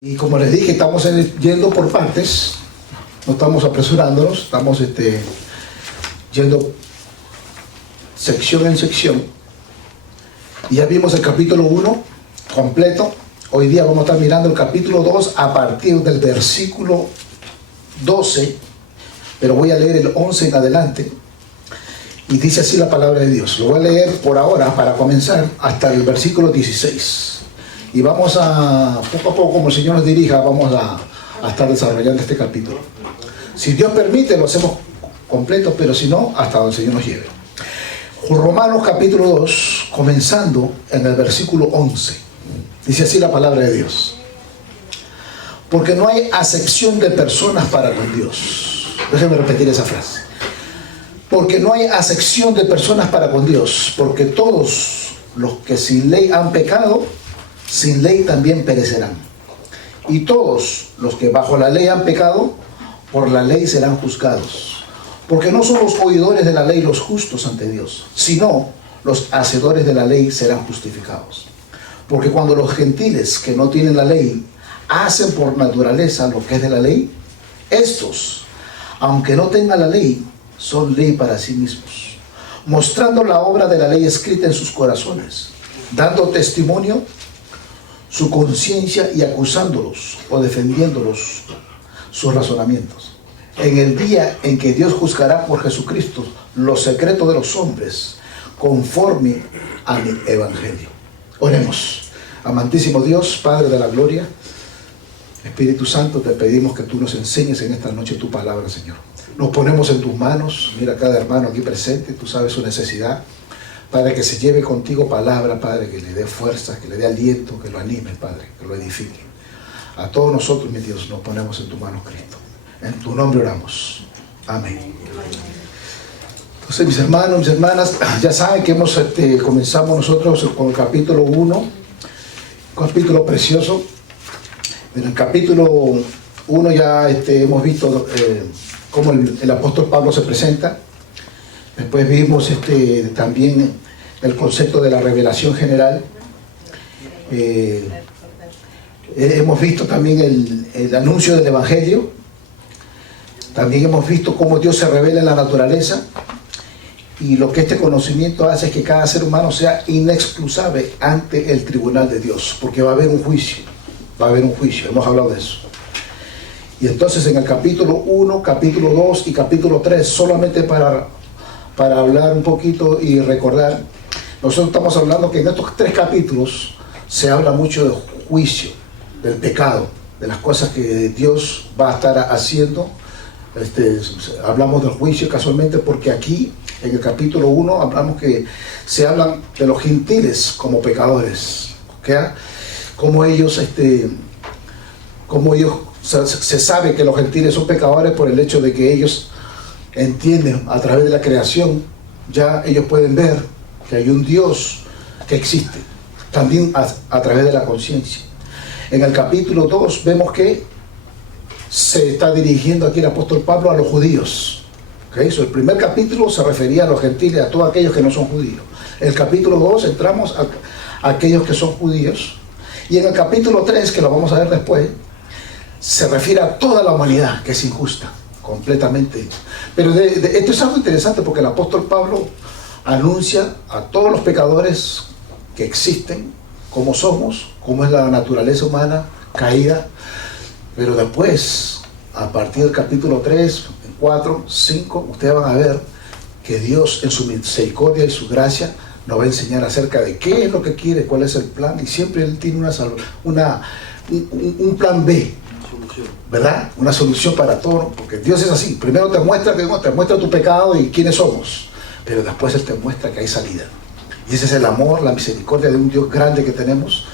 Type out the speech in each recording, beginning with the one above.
Y como les dije, estamos yendo por partes, no estamos apresurándonos, estamos yendo sección en sección. Y ya vimos el capítulo 1 completo. Hoy día vamos a estar mirando el capítulo 2 a partir del versículo 12, pero voy a leer el 11 en adelante. Y dice así la palabra de Dios. Lo voy a leer por ahora para comenzar hasta el versículo 16. Y vamos a, poco a poco, como el Señor nos dirija, vamos a estar desarrollando este capítulo. Si Dios permite, lo hacemos completo, pero si no, hasta donde el Señor nos lleve. Romanos capítulo 2, comenzando en el versículo 11. Dice así la palabra de Dios. Porque no hay acepción de personas para con Dios. Déjenme repetir esa frase. Porque no hay acepción de personas para con Dios, porque todos los que sin ley han pecado, sin ley también perecerán. Y todos los que bajo la ley han pecado, por la ley serán juzgados. Porque no son los oidores de la ley los justos ante Dios, sino los hacedores de la ley serán justificados. Porque cuando los gentiles que no tienen la ley hacen por naturaleza lo que es de la ley, estos, aunque no tengan la ley, son ley para sí mismos, mostrando la obra de la ley escrita en sus corazones, dando testimonio su conciencia y acusándolos o defendiéndolos sus razonamientos. En el día en que Dios juzgará por Jesucristo los secretos de los hombres, conforme a mi evangelio. Oremos. Amantísimo Dios, Padre de la gloria, Espíritu Santo, te pedimos que tú nos enseñes en esta noche tu palabra, Señor. Nos ponemos en tus manos. Mira a cada hermano aquí presente, tú sabes su necesidad. Padre, que se lleve contigo palabra, Padre, que le dé fuerza, que le dé aliento, que lo anime, Padre, que lo edifique. A todos nosotros, mi Dios, nos ponemos en tus manos, Cristo. En tu nombre oramos. Amén. Entonces, mis hermanos, mis hermanas, ya saben que comenzamos nosotros con el capítulo 1, un capítulo precioso. En el capítulo 1 ya hemos visto cómo el apóstol Pablo se presenta. Después vimos también el concepto de la revelación general. Hemos visto también el anuncio del evangelio. También hemos visto cómo Dios se revela en la naturaleza. Y lo que este conocimiento hace es que cada ser humano sea inexcusable ante el tribunal de Dios, porque va a haber un juicio. Va a haber un juicio, hemos hablado de eso. Y entonces en el capítulo 1, capítulo 2 y capítulo 3, solamente para hablar un poquito y recordar, nosotros estamos hablando que en estos 3 capítulos se habla mucho del juicio, del pecado, de las cosas que Dios va a estar haciendo. Hablamos del juicio casualmente porque aquí en el capítulo 1 hablamos que se hablan de los gentiles como pecadores, ¿okay? Como ellos se sabe que los gentiles son pecadores por el hecho de que ellos entienden a través de la creación, ya ellos pueden ver que hay un Dios que existe, también a través de la conciencia. En el capítulo 2 vemos que se está dirigiendo aquí el apóstol Pablo a los judíos. ¿Okay? El primer capítulo se refería a los gentiles, a todos aquellos que no son judíos. En el capítulo 2 entramos a aquellos que son judíos. Y en el capítulo 3, que lo vamos a ver después, se refiere a toda la humanidad que es injusta, completamente. Pero esto es algo interesante porque el apóstol Pablo anuncia a todos los pecadores que existen, cómo somos, cómo es la naturaleza humana caída. Pero después, a partir del capítulo 3, 4, 5, ustedes van a ver que Dios en su misericordia y su gracia nos va a enseñar acerca de qué es lo que quiere, cuál es el plan, y siempre Él tiene un plan B, ¿verdad? Una solución para todo, porque Dios es así. Primero te muestra tu pecado y quiénes somos, pero después Él te muestra que hay salida. Y ese es el amor, la misericordia de un Dios grande que tenemos.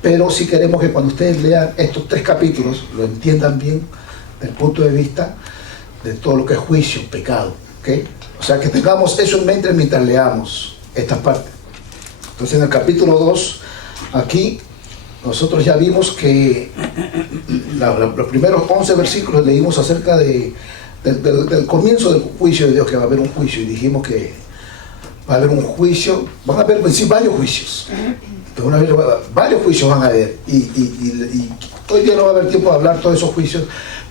Pero sí queremos que cuando ustedes lean estos 3 capítulos, lo entiendan bien desde el punto de vista de todo lo que es juicio, pecado, ¿okay? O sea, que tengamos eso en mente mientras leamos estas partes. Entonces en el capítulo 2, aquí nosotros ya vimos que los primeros 11 versículos leímos acerca del comienzo del juicio de Dios, que va a haber un juicio, y dijimos que va a haber un juicio, van a haber varios juicios, pero varios juicios van a haber, y Hoy día no va a haber tiempo de hablar todos esos juicios,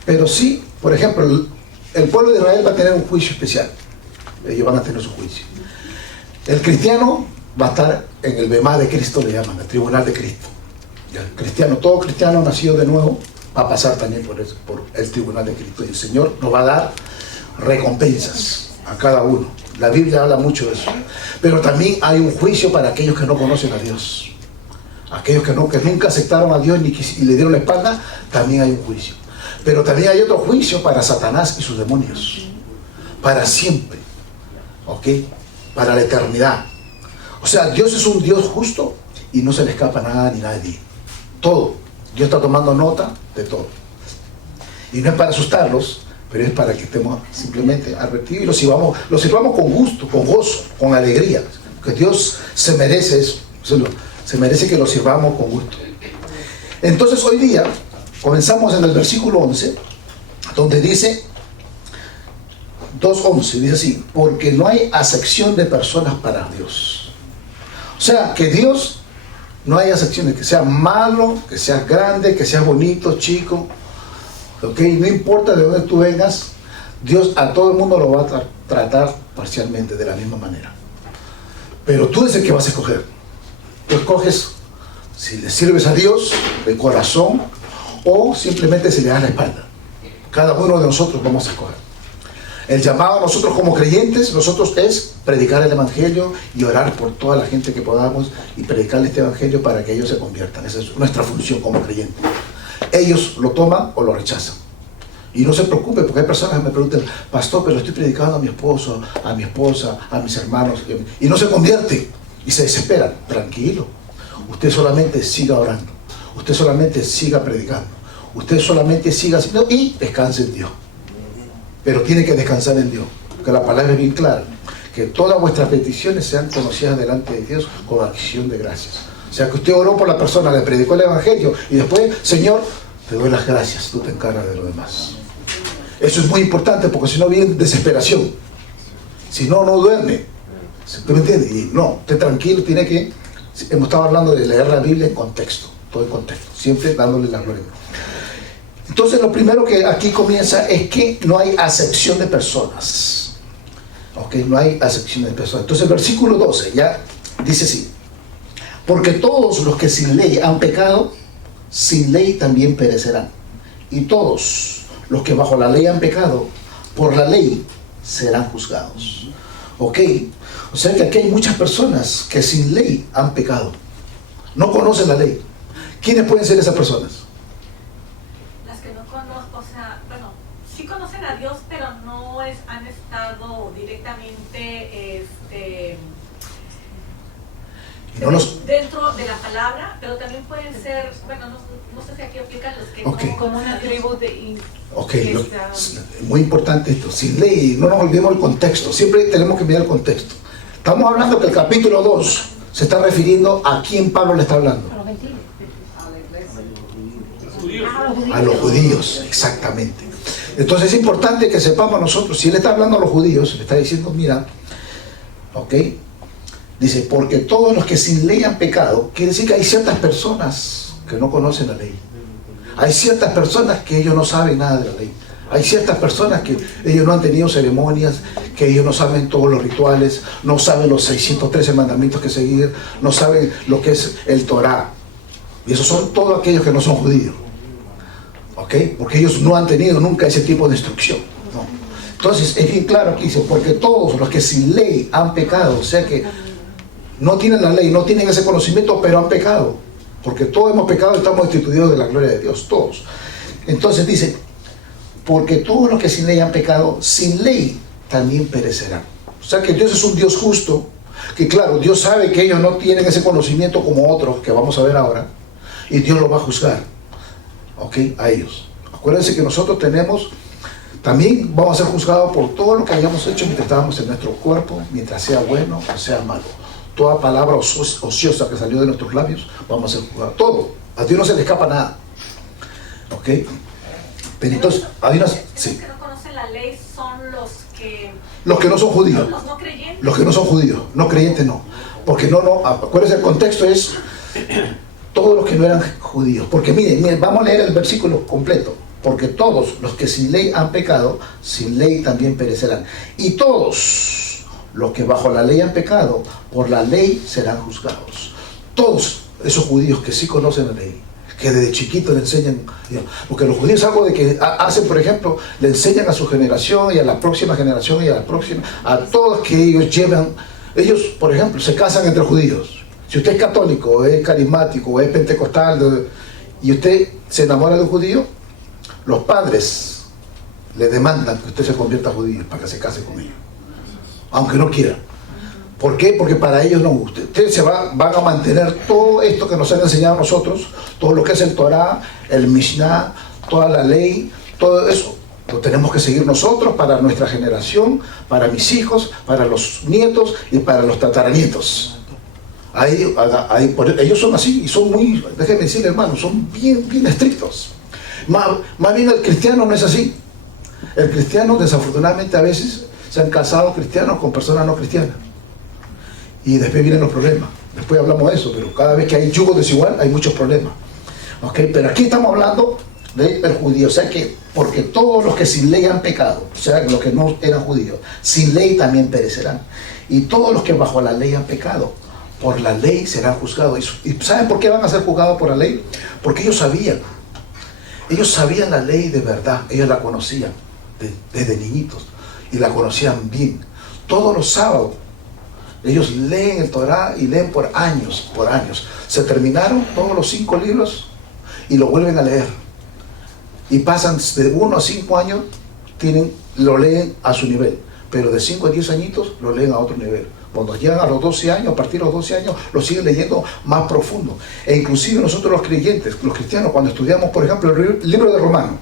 pero sí, por ejemplo, el pueblo de Israel va a tener un juicio especial. Ellos van a tener su juicio. El cristiano va a estar en el bemá de Cristo, le llaman, el tribunal de Cristo. El cristiano, todo cristiano nacido de nuevo va a pasar también por el tribunal de Cristo. Y el Señor nos va a dar recompensas a cada uno. La Biblia habla mucho de eso. Pero también hay un juicio para aquellos que no conocen a Dios. Aquellos que nunca aceptaron a Dios y le dieron la espalda, también hay un juicio. Pero también hay otro juicio para Satanás y sus demonios. Para siempre. ¿Ok? Para la eternidad. O sea, Dios es un Dios justo y no se le escapa nada ni nadie. Todo. Dios está tomando nota de todo. Y no es para asustarlos, pero es para que estemos simplemente advertidos y los sirvamos con gusto, con gozo, con alegría. Que Dios se merece eso. Se merece que lo sirvamos con gusto. Entonces hoy día comenzamos en el versículo 11, donde dice 2:11, dice así: porque no hay acepción de personas para Dios. O sea, que Dios no hay acepciones, que sea malo, que sea grande, que sea bonito, chico, ¿ok? No importa de dónde tú vengas, Dios a todo el mundo lo va a tratar parcialmente, de la misma manera. Pero tú eres el que vas a escoger. Tú escoges si le sirves a Dios de corazón o simplemente si le das la espalda. Cada uno de nosotros vamos a escoger. El llamado a nosotros como creyentes, nosotros es predicar el evangelio y orar por toda la gente que podamos y predicarle este evangelio para que ellos se conviertan. Esa es nuestra función como creyentes. Ellos lo toman o lo rechazan. Y no se preocupe, porque hay personas que me preguntan: pastor, pero estoy predicando a mi esposo, a mi esposa, a mis hermanos, y no se convierten y se desesperan. Tranquilo, usted solamente siga orando, usted solamente siga predicando, usted solamente siga haciendo y descanse en Dios. Pero tiene que descansar en Dios, porque la palabra es bien clara: que todas vuestras peticiones sean conocidas delante de Dios con acción de gracias. O sea, que usted oró por la persona, le predicó el evangelio y después: Señor, te doy las gracias, tú te encargas de lo demás. Eso es muy importante, porque si no viene desesperación, si no, no duerme. ¿Usted me entiende? Y no, usted tranquilo, tiene que... Hemos estado hablando de leer la Biblia en contexto, todo en contexto, siempre dándole la gloria. Entonces lo primero que aquí comienza es que no hay acepción de personas. ¿Ok? No hay acepción de personas. Entonces el versículo 12 ya dice así: porque todos los que sin ley han pecado, sin ley también perecerán. Y todos los que bajo la ley han pecado, por la ley serán juzgados. ¿Ok? O sea que aquí hay muchas personas que sin ley han pecado. No conocen la ley. ¿Quiénes pueden ser esas personas? Sí conocen a Dios, pero no han estado directamente dentro de la palabra, pero también pueden ser, no sé si aquí aplican los que no, como una tribu de... Muy importante esto, sin ley, no nos olvidemos el contexto, siempre tenemos que mirar el contexto. Estamos hablando que el capítulo 2 se está refiriendo a quién Pablo le está hablando. A los judíos, exactamente. Entonces es importante que sepamos nosotros, si él está hablando a los judíos, le está diciendo: mira, ok, dice, porque todos los que sin ley han pecado, quiere decir que hay ciertas personas que no conocen la ley. Hay ciertas personas que ellos no saben nada de la ley. Hay ciertas personas que ellos no han tenido ceremonias, que ellos no saben todos los rituales, no saben los 613 mandamientos que seguir, no saben lo que es el Torá. Y esos son todos aquellos que no son judíos. ¿Ok? Porque ellos no han tenido nunca ese tipo de instrucción. ¿No? Entonces es bien claro aquí, dice: porque todos los que sin ley han pecado, o sea que no tienen la ley, no tienen ese conocimiento, pero han pecado. Porque todos hemos pecado y estamos destituidos de la gloria de Dios, todos. Entonces dice: porque todos los que sin ley han pecado, sin ley también perecerán. O sea que Dios es un Dios justo, que claro, Dios sabe que ellos no tienen ese conocimiento como otros, que vamos a ver ahora, y Dios los va a juzgar, ¿ok? A ellos. Acuérdense que nosotros también vamos a ser juzgados por todo lo que hayamos hecho mientras estábamos en nuestro cuerpo, mientras sea bueno o sea malo. Toda palabra ociosa que salió de nuestros labios, vamos a ser juzgados. Todo. A Dios no se le escapa nada. ¿Ok? Pero entonces, sí. Los que no conocen la ley son los que no son judíos. Los no creyentes. Los que no son judíos. No creyentes no. Porque acuérdense, el contexto es todos los que no eran judíos. Porque miren, vamos a leer el versículo completo. Porque todos los que sin ley han pecado, sin ley también perecerán. Y todos los que bajo la ley han pecado, por la ley serán juzgados. Todos esos judíos que sí conocen la ley, que desde chiquitos le enseñan, porque los judíos algo de que hacen, por ejemplo, le enseñan a su generación y a la próxima generación y a la próxima, a todos que ellos llevan, ellos, por ejemplo, se casan entre judíos. Si usted es católico, o es carismático, o es pentecostal, y usted se enamora de un judío, los padres le demandan que usted se convierta a judío para que se case con ellos, aunque no quiera. ¿Por qué? Porque para ellos no gusta. Ustedes van a mantener todo esto que nos han enseñado a nosotros, todo lo que es el Torah, el Mishnah, toda la ley, todo eso lo tenemos que seguir nosotros para nuestra generación, para mis hijos, para los nietos y para los tataranietos. Ellos son así y son muy, déjenme decirle, hermano, son bien estrictos. Más bien el cristiano no es así. El cristiano, desafortunadamente, a veces se han casado cristianos con personas no cristianas. Y después vienen los problemas. Después hablamos de eso, pero cada vez que hay yugo desigual hay muchos problemas. ¿Okay? Pero aquí estamos hablando del judío, o sea que, porque todos los que sin ley han pecado, o sea, los que no eran judíos, sin ley también perecerán. Y todos los que bajo la ley han pecado, por la ley serán juzgados. ¿Y saben por qué van a ser juzgados por la ley? Porque ellos sabían la ley de verdad, ellos la conocían desde niñitos y la conocían bien. Todos los sábados ellos leen el Torah y leen por años. Se terminaron todos los 5 libros y lo vuelven a leer. Y pasan de 1 a 5 años, lo leen a su nivel. Pero de 5 a 10 añitos lo leen a otro nivel. Cuando llegan a los 12 años, a partir de los 12 años, lo siguen leyendo más profundo. E inclusive nosotros los creyentes, los cristianos, cuando estudiamos, por ejemplo, el libro de Romanos,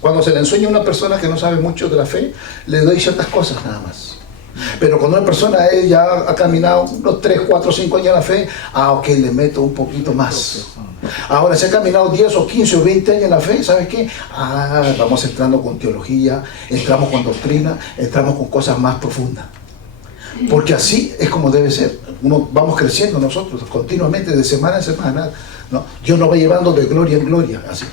cuando se le enseña a una persona que no sabe mucho de la fe, le doy ciertas cosas nada más. Pero cuando una persona ya ha caminado unos 3, 4, 5 años en la fe, ok, le meto un poquito más. Ahora, si ha caminado 10 o 15 o 20 años en la fe, ¿sabes qué? Vamos entrando con teología, entramos con doctrina, entramos con cosas más profundas. Porque así es como debe ser. Vamos creciendo nosotros continuamente, de semana en semana, ¿no? Dios nos va llevando de gloria en gloria, así.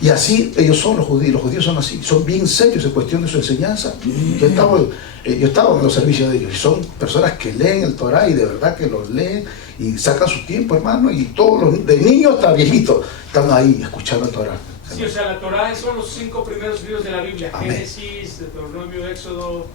Y así ellos son los judíos son así, son bien serios en cuestión de su enseñanza. Yo he estado en los servicios de ellos y son personas que leen el Torah y de verdad que los leen y sacan su tiempo, hermano, y todos de niños hasta viejitos están ahí escuchando el Torah. Sí, o sea, la Torah son los 5 primeros libros de la Biblia: Amén. Génesis, Deuteronomio, Éxodo,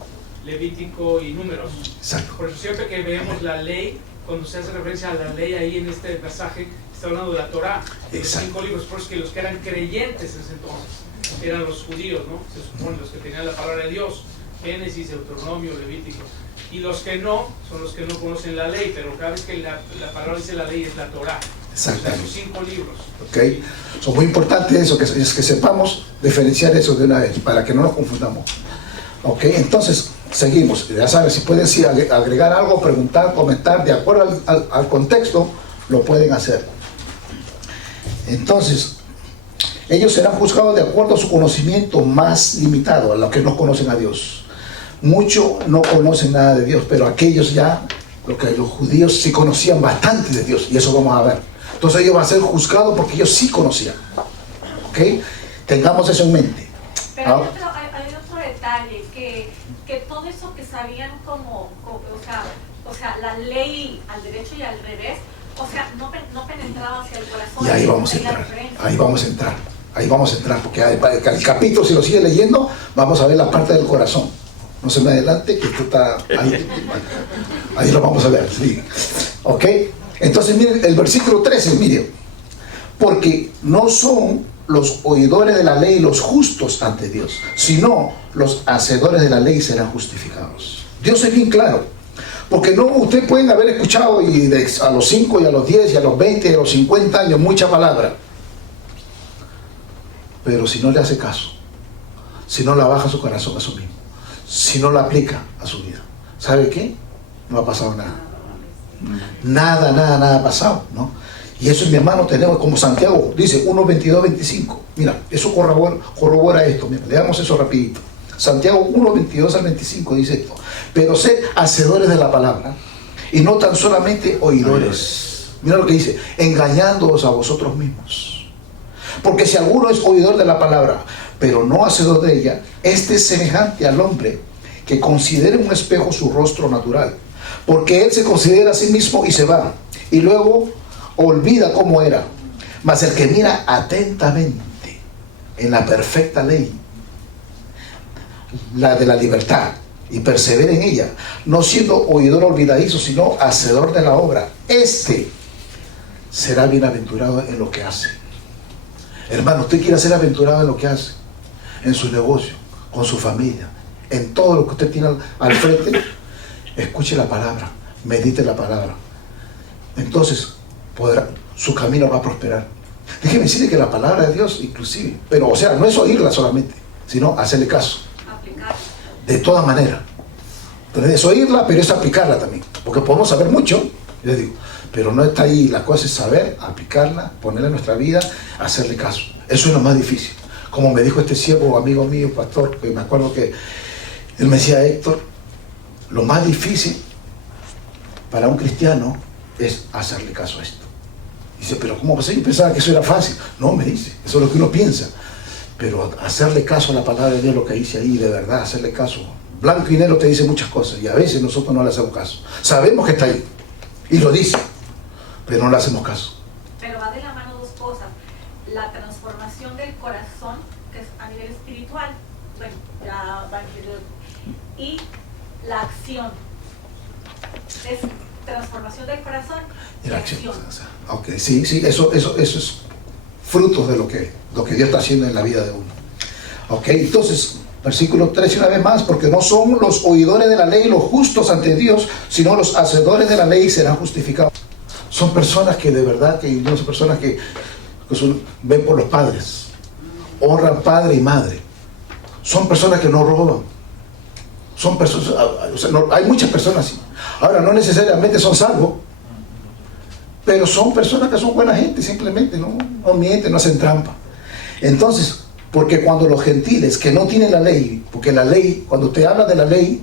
Levítico y Números. Exacto. Por eso siempre que vemos la ley, cuando se hace referencia a la ley ahí en este pasaje, está hablando de la Torah, de los 5 libros. Por eso que los que eran creyentes en ese entonces eran los judíos, ¿no? Se supone, los que tenían la palabra de Dios: Génesis, Deuteronomio, Levítico. Y los que no, son los que no conocen la ley, pero cada vez que la palabra dice la ley es la Torah. Exactamente. O sea, esos 5 libros. Okay. Es muy importante eso, que sepamos diferenciar eso de una vez, para que no nos confundamos. Ok, entonces seguimos. Ya saben, si pueden agregar algo, preguntar, comentar, de acuerdo al contexto, lo pueden hacer. Entonces, ellos serán juzgados de acuerdo a su conocimiento más limitado, a los que no conocen a Dios. Muchos no conocen nada de Dios, pero aquellos ya, los judíos sí conocían bastante de Dios, y eso vamos a ver. Entonces ellos van a ser juzgados porque ellos sí conocían. ¿Ok? Tengamos eso en mente. Pero hay otro detalle, que todo eso que sabían o sea, la ley al derecho y al revés, o sea, no penetraba hacia el corazón. Y ahí vamos a entrar, porque el capítulo, si lo sigue leyendo, vamos a ver la parte del corazón. No se me adelante, que esto está ahí lo vamos a ver. ¿Sí? ¿Ok? Entonces, miren, el versículo 13, miren. Porque no son los oidores de la ley los justos ante Dios, sino los hacedores de la ley serán justificados. Dios es bien claro. Porque no, ustedes pueden haber escuchado a los 5 y a los 10 y a los 20 y a los 50 años mucha palabra. Pero si no le hace caso, si no la baja su corazón a su mismo, si no la aplica a su vida, ¿sabe qué? No ha pasado nada. Nada ha pasado, ¿no? Y eso, mi hermano, tenemos como Santiago, dice 1, 22, 25. Mira, eso corrobora esto. Mira, leamos eso rapidito. Santiago 1, 22 al 25 dice esto: pero sed hacedores de la palabra y no tan solamente oidores. Mira lo que dice, engañándoos a vosotros mismos. Porque si alguno es oidor de la palabra, pero no hacedor de ella, este es semejante al hombre que considera en un espejo su rostro natural. Porque él se considera a sí mismo y se va, y luego olvida cómo era. Mas el que mira atentamente en la perfecta ley, la de la libertad, y persevera en ella, no siendo oidor olvidadizo, sino hacedor de la obra, este será bienaventurado en lo que hace. Hermano, usted quiere ser aventurado en lo que hace, en su negocio, con su familia, en todo lo que usted tiene al frente. Escuche la palabra, medite la palabra, entonces su camino va a prosperar. Déjeme decirle que la palabra de Dios, inclusive, pero o sea, no es oírla solamente, sino hacerle caso, aplicarla. de toda manera. Entonces es oírla, pero es aplicarla también, porque podemos saber mucho, les digo, pero no está ahí. La cosa es saber, aplicarla, ponerla en nuestra vida, hacerle caso. Eso es lo más difícil. Como me dijo este siervo, amigo mío, pastor, que me acuerdo que él me decía: Héctor, lo más difícil para un cristiano es hacerle caso a esto. Dice, pero ¿cómo? Pues yo pensaba que eso era fácil. No, me dice, eso es lo que uno piensa. Pero hacerle caso a la palabra de Dios, lo que dice ahí, de verdad, hacerle caso. Blanco y negro te dice muchas cosas y a veces nosotros no le hacemos caso. Sabemos que está ahí y lo dice, pero no le hacemos caso. Pero va de la mano dos cosas: la transformación del corazón, que es a nivel espiritual, bueno, ya va y la acción. Es transformación del corazón y acción. Ok, sí, eso es fruto de lo que Dios está haciendo en la vida de uno. Ok, entonces, versículo 13 una vez más: porque no son los oidores de la ley los justos ante Dios, sino los hacedores de la ley serán justificados. Son personas que de verdad, no son personas que ven por los padres, honran padre y madre. Son personas que no roban. Son personas, o sea, hay muchas personas así. Ahora, no necesariamente son salvos, pero son personas que son buena gente, simplemente no mienten, no hacen trampa. Entonces, porque cuando los gentiles que no tienen la ley, porque la ley, cuando usted habla de la ley,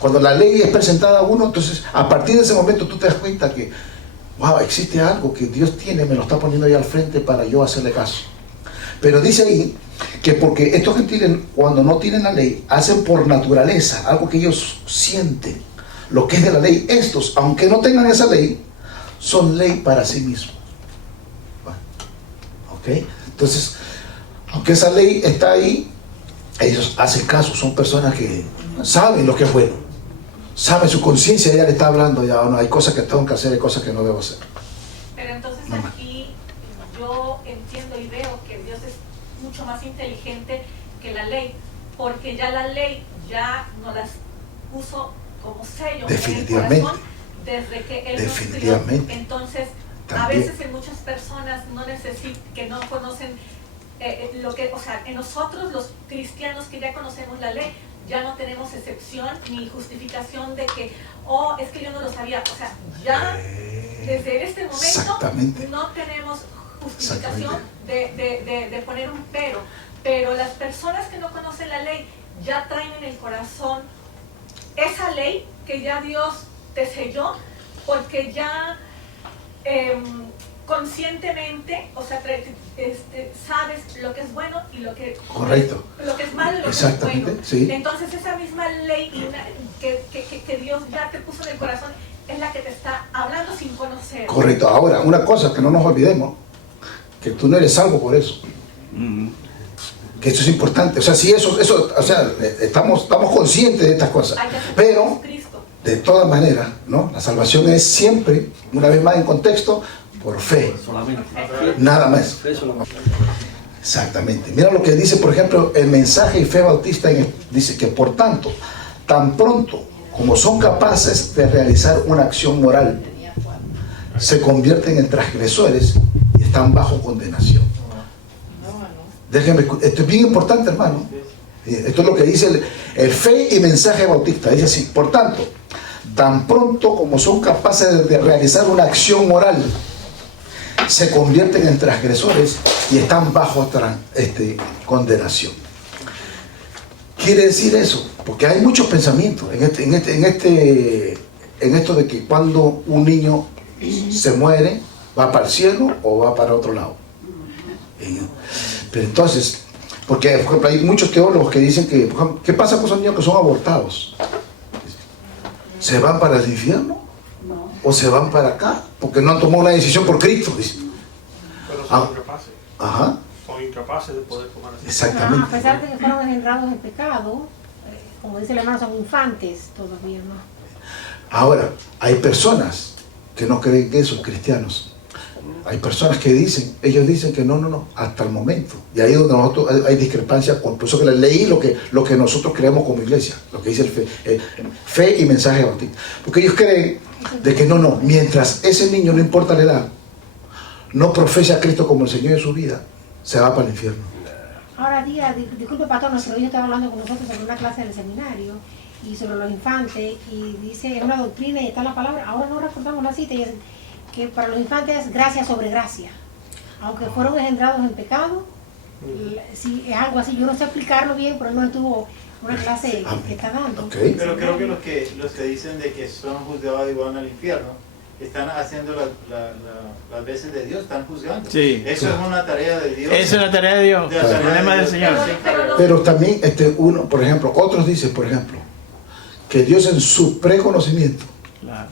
cuando la ley es presentada a uno, entonces a partir de ese momento tú te das cuenta que, wow, existe algo que Dios tiene, me lo está poniendo ahí al frente para yo hacerle caso. Pero dice ahí que porque estos gentiles, cuando no tienen la ley, hacen por naturaleza algo que ellos sienten, lo que es de la ley. Estos, aunque no tengan esa ley, son ley para sí mismos. ¿Ok? Entonces, aunque esa ley está ahí, ellos hacen caso. Son personas que saben lo que es bueno, saben, su conciencia ya le está hablando, ya no, hay cosas que tengo que hacer, hay cosas que no debo hacer. Pero entonces aquí yo entiendo y veo que Dios es mucho más inteligente que la ley, porque ya la ley ya nos las puso como sello en el corazón desde que Él nos crió. Entonces, también, a veces en muchas personas que no conocen lo que, o sea, en nosotros los cristianos que ya conocemos la ley, ya no tenemos excepción ni justificación de que, es que yo no lo sabía. O sea, ya desde este momento no tenemos justificación de poner un pero las personas que no conocen la ley ya traen en el corazón esa ley que ya Dios te selló, porque ya conscientemente, o sea, sabes lo que es bueno y lo que, lo que es malo y lo que es bueno. Sí. Entonces esa misma ley que Dios ya te puso en el corazón es la que te está hablando sin conocer. Correcto. Ahora, una cosa que no nos olvidemos, que tú no eres salvo por eso. Que eso es importante. O sea, si eso o sea, estamos conscientes de estas cosas. Pero, de todas maneras, ¿no? La salvación es siempre, una vez más en contexto, por fe. Solamente. Nada más. Exactamente. Mira lo que dice, por ejemplo, el mensaje y fe bautista. Dice que, por tanto, tan pronto como son capaces de realizar una acción moral, se convierten en transgresores y están bajo condenación. Déjenme, esto es bien importante, hermano. Esto es lo que dice el fe y mensaje bautista. Dice así: por tanto, tan pronto como son capaces de realizar una acción moral, se convierten en transgresores y están bajo condenación. Quiere decir eso, porque hay muchos pensamientos en esto de que cuando un niño se muere, va para el cielo o va para otro lado. Pero entonces, porque por ejemplo, hay muchos teólogos que dicen que, por ejemplo, ¿qué pasa con esos niños que son abortados? ¿Se van para el infierno? ¿O se van para acá? Porque no han tomado una decisión por Cristo, dice. Pero son incapaces. Ajá. Son incapaces de poder tomar esa Exactamente. A pesar de que fueron engendrados en pecado, como dice el hermano, son infantes todavía, ¿no? Ahora, hay personas que no creen que son cristianos. Hay personas que dicen, ellos dicen que no, hasta el momento. Y ahí es donde nosotros hay discrepancia, por eso que les leí lo que nosotros creemos como iglesia, lo que dice el fe y mensaje bautista. Porque ellos creen de que no, mientras ese niño, no importa la edad, no profesa a Cristo como el Señor de su vida, se va para el infierno. Ahora, disculpe, pastor, nuestro hijo estaba hablando con nosotros sobre una clase del seminario y sobre los infantes, y dice, es una doctrina y está en la palabra, ahora no recordamos la cita, y es que para los infantes es gracia sobre gracia. Aunque fueron engendrados en pecado, si es algo así, yo no sé explicarlo bien, pero él no estuvo una clase que está dando. Okay. Pero creo que los que dicen de que son juzgados y van al infierno, están haciendo las veces de Dios, están juzgando. Sí. Eso es una tarea de Dios. Esa es la tarea de Dios, De la el tarea problema de del Dios. Señor. Pero también uno, por ejemplo, otros dicen, por ejemplo, que Dios en su preconocimiento, Claro.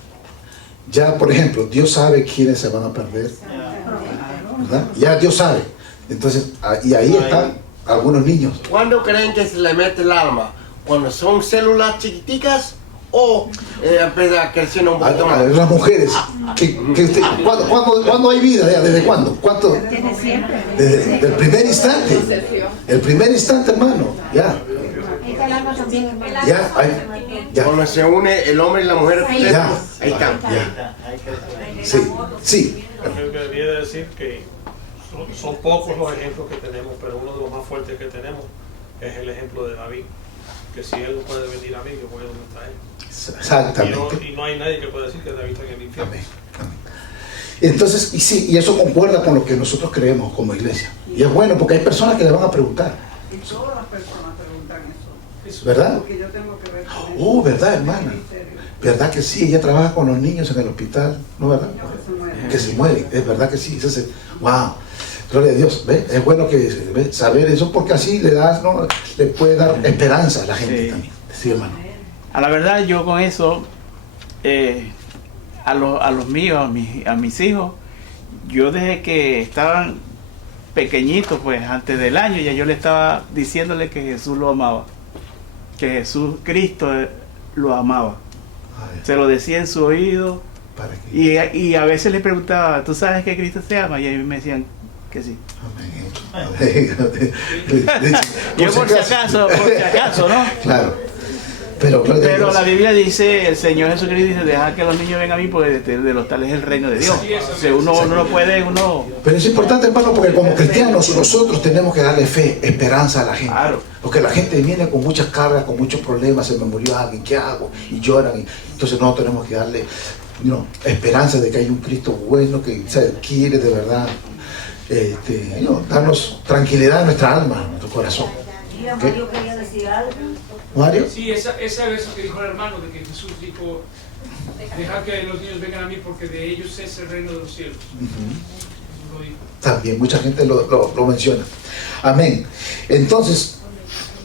ya por ejemplo, Dios sabe quiénes se van a perder, ¿verdad? Ya Dios sabe. Entonces, y ahí están algunos niños. ¿Cuándo creen que se le mete el alma? ¿Cuando son células chiquiticas o empieza creciendo un poquito A más? las mujeres, ¿cuándo hay vida? ¿Desde cuándo? ¿Cuánto? Desde siempre. Desde el primer instante. El primer instante, hermano. Ya. Ahí está el alma también, hermano. Ya, ahí, ya. Cuando se une el hombre y la mujer, Ahí Ya. ahí está. Ya. Ahí crece. Sí, sí. Yo quería decir que son pocos los ejemplos que tenemos, pero uno de los más fuertes que tenemos es el ejemplo de David, que si él no puede venir a mí, yo voy a donde está él. Exactamente. Y no hay nadie que pueda decir que David está en el infierno. Amén. Amén. Entonces, y sí, y eso concuerda con lo que nosotros creemos como iglesia. Y es bueno porque hay personas que le van a preguntar, Y todas las personas preguntan eso. ¿verdad? Porque yo tengo que ver con eso. Oh, ¿verdad, hermana? En serio. ¿Verdad que sí? Ella trabaja con los niños en el hospital, ¿no, verdad? Niños que se mueren. Que se mueren, es verdad que sí. Wow, gloria a Dios. ¿Ve? Es bueno que ¿ve? Saber eso porque así le das, ¿no? Le puede dar esperanza a la gente Sí. también. Sí, hermano. A la verdad, yo con eso, a los míos, a mis hijos, yo desde que estaban pequeñitos, pues antes del año, ya yo le estaba diciéndole que Jesús lo amaba, que Jesús, Cristo lo amaba. Ay, Se lo decía en su oído para que... y a veces le preguntaba, ¿tú sabes que Cristo te ama? Y ellos me decían que sí. Amén. Yo por si acaso, ¿no? Claro. Pero, gloria a Pero Dios. la Biblia dice, el Señor Jesucristo dice, deja que los niños vengan a mí, porque de los tales es el reino de Dios. O sea, uno no puede, Pero es importante, hermano, porque como cristianos nosotros tenemos que darle fe, esperanza a la gente. Claro. Porque la gente viene con muchas cargas, con muchos problemas, se me murió alguien, ¿qué hago? Y lloran. Entonces nosotros tenemos que darle esperanza de que hay un Cristo bueno, que quiere de verdad darnos tranquilidad a nuestra alma, a nuestro corazón. ¿Okay? Mario quería decir algo. ¿Mario? Sí, ese verso que dijo el hermano, de que Jesús dijo, dejar que los niños vengan a mí porque de ellos es el reino de los cielos. Ujú. Lo dijo. También mucha gente lo menciona. Amén. Entonces,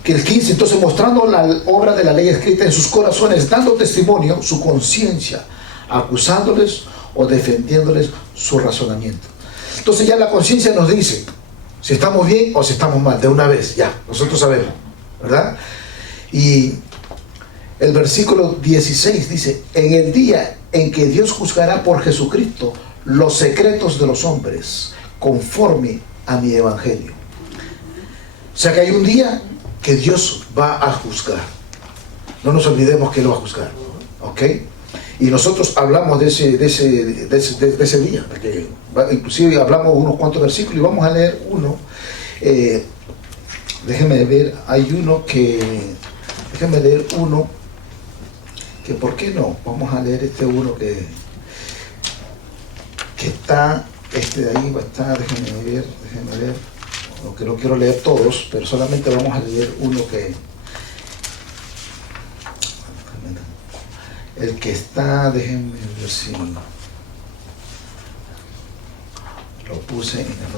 que el 15, entonces mostrando la obra de la ley escrita en sus corazones, dando testimonio, su conciencia, acusándoles o defendiéndoles su razonamiento. Entonces ya la conciencia nos dice si estamos bien o si estamos mal, de una vez, ya, nosotros sabemos, ¿verdad? Y el versículo 16 dice, en el día en que Dios juzgará por Jesucristo los secretos de los hombres, conforme a mi evangelio. O sea que hay un día que Dios va a juzgar. No nos olvidemos que Él va a juzgar, ¿ok? Y nosotros hablamos de ese día, porque inclusive hablamos unos cuantos versículos y vamos a leer uno. Déjenme ver, hay uno que, déjenme leer uno, que ¿por qué no? Vamos a leer uno que está, de ahí va a estar, déjenme ver, aunque no quiero leer todos, pero solamente vamos a leer uno que, el que está, déjenme ver si, lo puse en el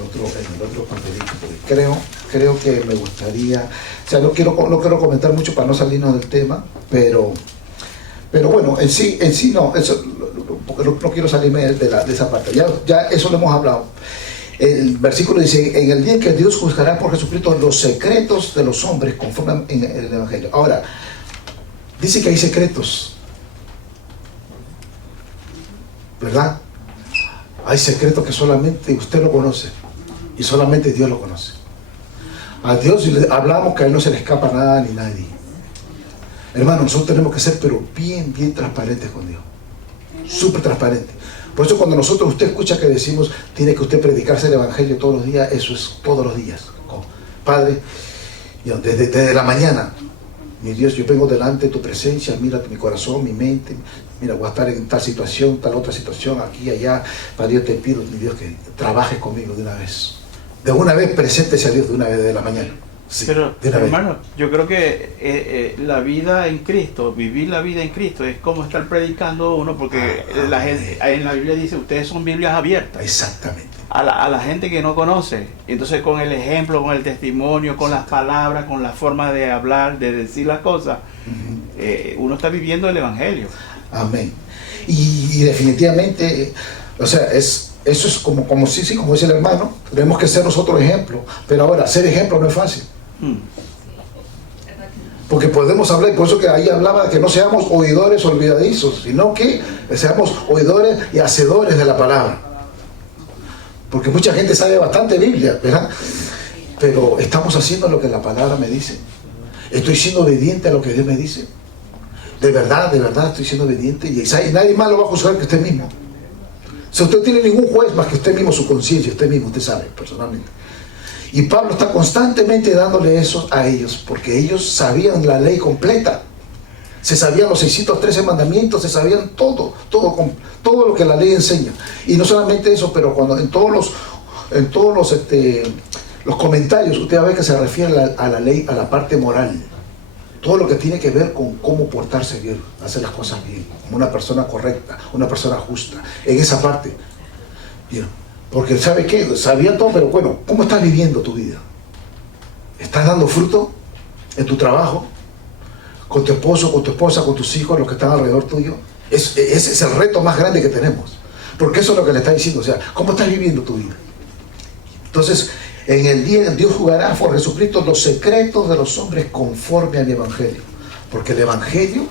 otro papelito, porque creo que me gustaría, o sea, no quiero comentar mucho para no salirnos del tema, pero bueno, en sí no, eso, porque no quiero salirme de esa parte, ya eso lo hemos hablado. El versículo dice, en el día en que Dios juzgará por Jesucristo los secretos de los hombres conforme en el Evangelio. Ahora, dice que hay secretos, ¿verdad? Hay secretos que solamente usted lo conoce y solamente Dios lo conoce. A Dios hablamos que a Él no se le escapa nada ni nadie. Hermano, nosotros tenemos que ser pero bien transparentes con Dios. Súper transparentes. Por eso cuando usted escucha que decimos, tiene que usted predicarse el Evangelio todos los días, eso es todos los días. Padre, desde la mañana, mi Dios, yo vengo delante de tu presencia, mira mi corazón, mi mente, mira, voy a estar en tal situación, tal otra situación, aquí, allá. Padre, yo te pido, mi Dios, que trabajes conmigo de una vez. De una vez, preséntese a Dios de una vez de la mañana. Sí, pero, hermano, yo creo que la vida en Cristo, vivir la vida en Cristo, es como estar predicando uno, porque la gente, en la Biblia dice, ustedes son Biblias abiertas. Exactamente. A la gente que no conoce. Entonces, con el ejemplo, con el testimonio, con las palabras, con la forma de hablar, de decir las cosas, uno está viviendo el Evangelio. Amén. Y definitivamente, o sea, eso es como dice el hermano, tenemos que ser nosotros ejemplo, pero ahora, ser ejemplo no es fácil. Porque podemos hablar, y por eso que ahí hablaba de que no seamos oidores olvidadizos, sino que seamos oidores y hacedores de la palabra. Porque mucha gente sabe bastante Biblia, ¿verdad? Pero estamos haciendo lo que la palabra me dice. Estoy siendo obediente a lo que Dios me dice. De verdad estoy siendo obediente, y nadie más lo va a juzgar que usted mismo. Si usted tiene ningún juez más que usted mismo, su conciencia, usted sabe personalmente. Y Pablo está constantemente dándole eso a ellos, porque ellos sabían la ley completa. Se sabían los 613 mandamientos, se sabían todo lo que la ley enseña. Y no solamente eso, pero cuando en todos los comentarios usted va a ver que se refiere a la ley, a la parte moral. Todo lo que tiene que ver con cómo portarse bien, hacer las cosas bien, como una persona correcta, una persona justa, en esa parte. Bien. Porque ¿sabe qué? Sabía todo, pero bueno, ¿cómo estás viviendo tu vida? ¿Estás dando fruto en tu trabajo? ¿Con tu esposo, con tu esposa, con tus hijos, los que están alrededor tuyo? Ese es el reto más grande que tenemos. Porque eso es lo que le está diciendo. O sea, ¿cómo estás viviendo tu vida? Entonces, en el día en Dios jugará por Jesucristo los secretos de los hombres conforme a mi Evangelio. Porque el Evangelio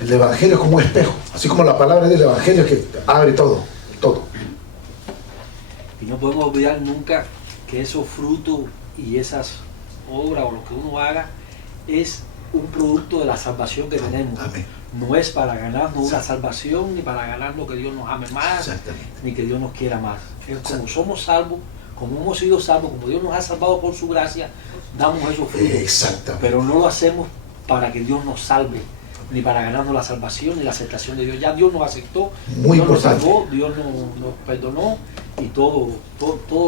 es como un espejo. Así como la palabra del Evangelio es que abre todo. Y no podemos olvidar nunca que esos frutos y esas obras o lo que uno haga es un producto de la salvación que tenemos. Amén. No es para ganarnos una salvación, ni para ganarnos que Dios nos ame más, ni que Dios nos quiera más. Es como somos salvos, como hemos sido salvos, como Dios nos ha salvado por su gracia, damos esos frutos. Pero no lo hacemos para que Dios nos salve, ni para ganarnos la salvación, ni la aceptación de Dios. Ya Dios nos aceptó, Muy Dios importante. nos salvó, Dios nos perdonó, y todo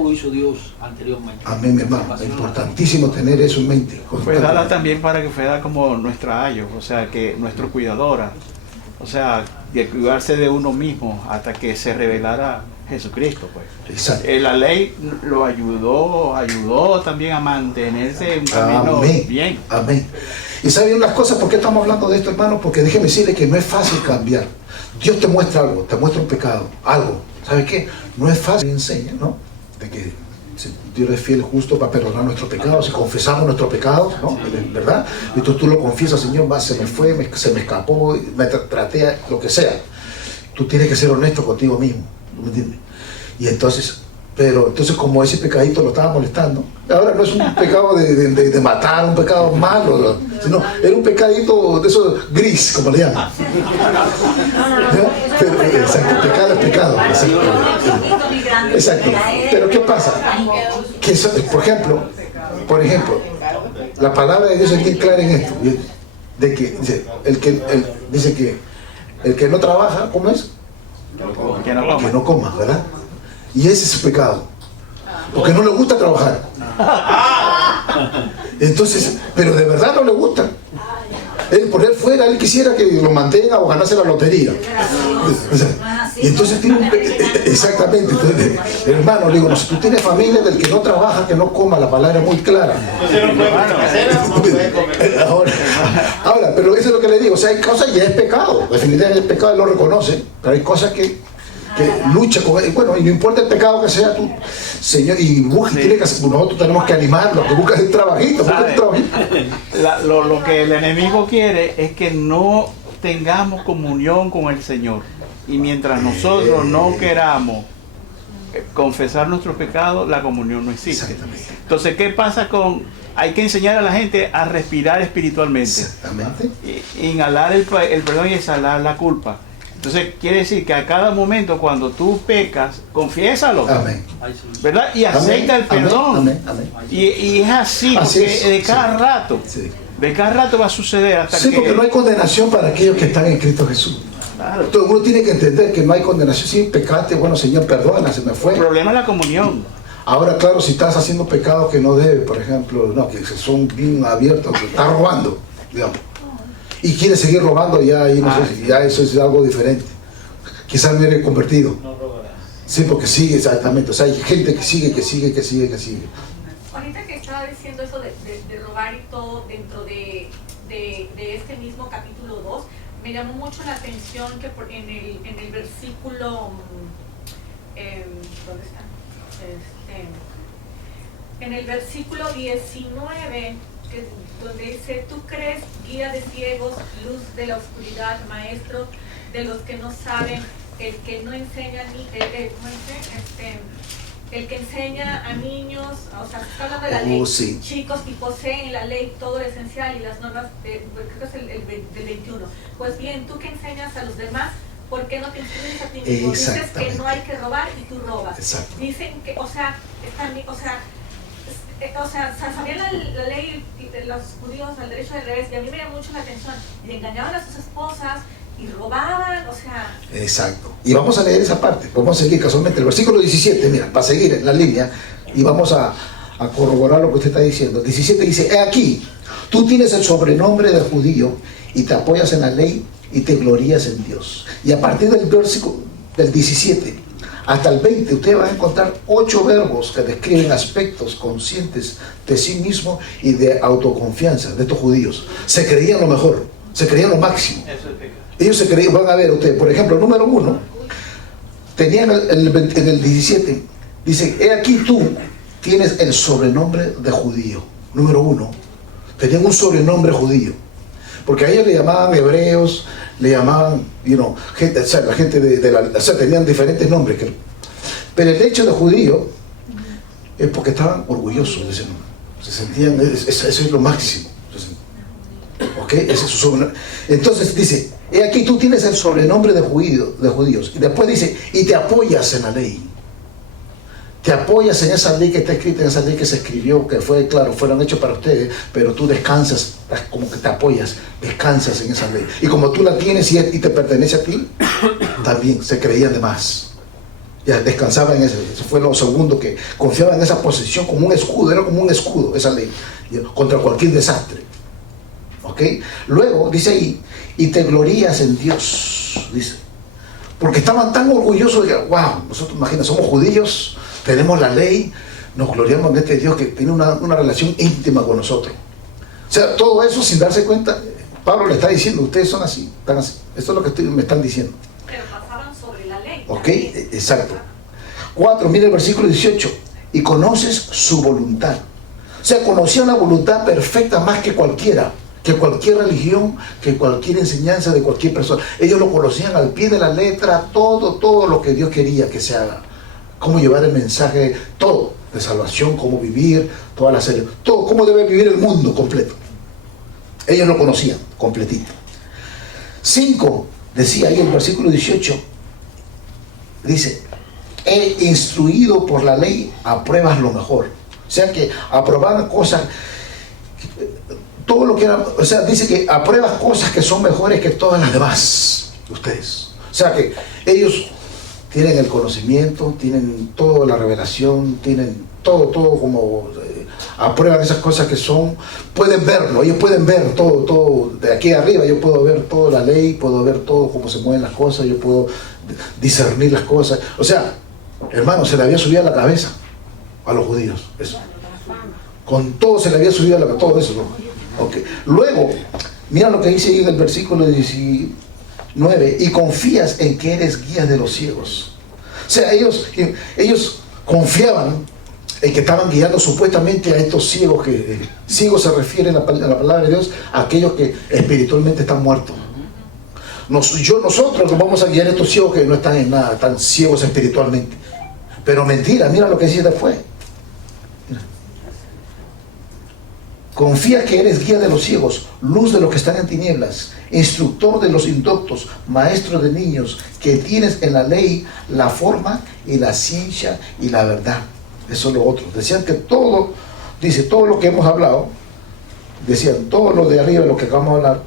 lo hizo Dios anteriormente. Amén, mi hermano. Es importantísimo tener eso en mente. Fue dada también para que fuera como nuestra ayo, o sea, que nuestro cuidadora, o sea, de cuidarse de uno mismo hasta que se revelara Jesucristo, pues. Exacto. La ley lo ayudó también a mantenerse en un camino bien. Amén. Y saben las cosas, ¿por qué estamos hablando de esto, hermano? Porque déjeme decirle que no es fácil cambiar. Dios te muestra algo, te muestra un pecado, algo. ¿Sabes qué? No es fácil, enseña, ¿no? De que Dios es fiel y justo para perdonar nuestros pecados, si confesamos nuestros pecados, ¿no? ¿Verdad? Y tú lo confiesas, Señor, se me fue, se me escapó, me traté, lo que sea. Tú tienes que ser honesto contigo mismo, ¿me entiendes? Y entonces, como ese pecadito lo estaba molestando, ahora no es un pecado de matar, un pecado malo, sino era un pecadito de esos gris, como le llaman. Exacto, pecado es pecado. Exacto. Pero ¿qué pasa? Que eso, por ejemplo, la palabra de Dios es bien clara en esto, de que dice que el que no trabaja, ¿cómo es? Que no coma, ¿verdad? Y ese es su pecado, porque no le gusta trabajar. Entonces, pero de verdad no le gusta. Él, por él fuera, él quisiera que lo mantenga o ganase la lotería. O sea, y entonces tiene exactamente. Entonces, hermano, le digo, no, si tú tienes familia del que no trabaja, que no coma, la palabra es muy clara. Ahora, pero eso es lo que le digo, o sea, hay cosas y es pecado, definitivamente es pecado, él lo reconoce, pero hay cosas que lucha con él. Bueno, y no importa el pecado que sea tú, Señor, y tiene que hacer, nosotros tenemos que animarlo, que busque el trabajito, Lo que el enemigo quiere es que no tengamos comunión con el Señor. Y mientras nosotros no queramos confesar nuestros pecados, la comunión no existe. Entonces, ¿qué pasa con...? Hay que enseñar a la gente a respirar espiritualmente. Exactamente. Inhalar el perdón y exhalar la culpa. Entonces, quiere decir que a cada momento cuando tú pecas, confiésalo. Amén. ¿Verdad? Y acepta el perdón. Amén. Amén. Y es así, porque de cada rato, de cada rato va a suceder hasta que... porque no hay condenación para aquellos que están en Cristo Jesús. Claro. Todo el mundo tiene que entender que no hay condenación. Sí, pecaste, bueno, Señor, perdona, se me fue. El problema es la comunión. Ahora, claro, si estás haciendo pecados que no debes, por ejemplo, no, que son bien abiertos, que estás robando, digamos, y quieres seguir robando, ya ahí no sé, ya eso es algo diferente. Quizás no eres convertido. Sí, porque sigue exactamente. O sea, hay gente que sigue. Ahorita que estaba diciendo eso de robar y todo dentro de este mismo capítulo 2, me llamó mucho la atención que en el versículo, ¿dónde está? En el versículo 19, donde dice, tú crees, guía de ciegos, luz de la oscuridad, maestro de los que no saben, el que no enseña el que enseña a niños, o sea, está hablando de la ley, chicos, y poseen en la ley todo lo esencial y las normas, creo que es el del 21. Pues bien, tú que enseñas a los demás, ¿por qué no te enseñas a ti mismo? Dices que no hay que robar y tú robas. Dicen que, sabían la ley de los judíos, el derecho del revés, y a mí me llamó mucho la atención. Y engañaban a sus esposas y robaban, o sea... Exacto. Y vamos a leer esa parte. Vamos a seguir casualmente. El versículo 17, mira, para seguir en la línea, y vamos a corroborar lo que usted está diciendo. El 17 dice, he aquí, tú tienes el sobrenombre de judío y te apoyas en la ley y te glorías en Dios. Y a partir del versículo del 17 hasta el 20, usted va a encontrar 8 verbos que describen aspectos conscientes de sí mismo y de autoconfianza de estos judíos. Se creían lo mejor, se creían lo máximo. Ellos se creían, van a ver ustedes, por ejemplo, número 1, tenían en el 17, dice, he aquí tú tienes el sobrenombre de judío. Número 1, tenían un sobrenombre judío. Porque a ellos le llamaban hebreos, le llamaban, gente, o sea, la gente o sea, tenían diferentes nombres. Pero el hecho de judío es porque estaban orgullosos de ese nombre. Se sentían, eso es lo máximo. ¿Ok? Ese es su sobrenombre. Entonces dice, he aquí tú tienes el sobrenombre de judíos. Y después dice, y te apoyas en la ley. Te apoyas en esa ley que está escrita, en esa ley que se escribió, que fue, claro, fueron hechos para ustedes, pero tú descansas, como que te apoyas, descansas en esa ley. Y como tú la tienes y te pertenece a ti, también se creían de más. Ya descansaban en eso fue lo segundo, que confiaban en esa posesión como un escudo, era como un escudo esa ley, contra cualquier desastre. ¿Ok? Luego dice ahí, y te glorías en Dios, dice. Porque estaban tan orgullosos de que, wow, nosotros, imagina, somos judíos, tenemos la ley, nos gloriamos en este Dios que tiene una relación íntima con nosotros. O sea, todo eso sin darse cuenta, Pablo le está diciendo, ustedes son así, están así. Esto es lo que me están diciendo. Pero pasaban sobre la ley. Ok, exacto. 4, mira el versículo 18. Y conoces su voluntad. O sea, conocían la voluntad perfecta más que cualquiera, que cualquier religión, que cualquier enseñanza de cualquier persona. Ellos lo conocían al pie de la letra, todo lo que Dios quería que se haga. Cómo llevar el mensaje, todo, de salvación, cómo vivir, toda la serie, todo, cómo debe vivir el mundo completo. Ellos lo conocían, completito. 5, decía ahí el versículo 18, dice, he instruido por la ley, apruebas lo mejor. O sea que aprobaban cosas, todo lo que era, o sea, dice que apruebas cosas que son mejores que todas las demás, ustedes. O sea que ellos tienen el conocimiento, tienen toda la revelación, tienen todo como aprueban esas cosas que son, pueden verlo, ellos pueden ver todo, de aquí arriba yo puedo ver toda la ley, puedo ver todo cómo se mueven las cosas, yo puedo discernir las cosas. O sea, hermano, se le había subido a la cabeza a los judíos, eso. Con todo se le había subido a la cabeza, todo eso, ¿no? Okay. Luego, mira lo que dice ahí en el versículo 19, y confías en que eres guía de los ciegos. O sea, ellos confiaban en que estaban guiando supuestamente a estos ciegos, que ciegos se refiere a la palabra de Dios a aquellos que espiritualmente están muertos. Nosotros nos vamos a guiar a estos ciegos que no están en nada, están ciegos espiritualmente. Pero mentira, mira lo que dice después. Mira. Confía que eres guía de los ciegos, luz de los que están en tinieblas, instructor de los indoctos, maestro de niños, que tienes en la ley la forma y la ciencia y la verdad. Eso es lo otro. Decían que todo, dice, todo lo que hemos hablado, decían todo lo de arriba, lo que acabamos de hablar,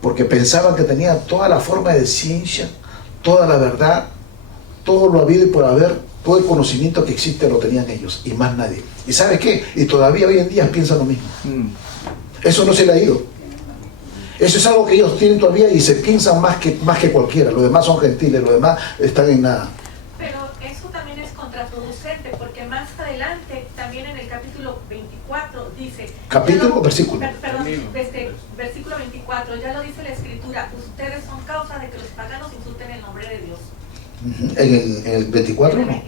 porque pensaban que tenían toda la forma de ciencia, toda la verdad, todo lo habido y por haber, todo el conocimiento que existe lo tenían ellos y más nadie. ¿Y sabe qué? Y todavía hoy en día piensan lo mismo. Eso no se le ha ido. Eso es algo que ellos tienen todavía y se piensan más que cualquiera. Los demás son gentiles, los demás están en nada. Pero eso también es contraproducente, porque más adelante, también en el capítulo 24, dice... ¿Capítulo o versículo? Perdón, versículo 24, ya lo dice la Escritura, ustedes son causa de que los paganos insulten el nombre de Dios. En el 24 no.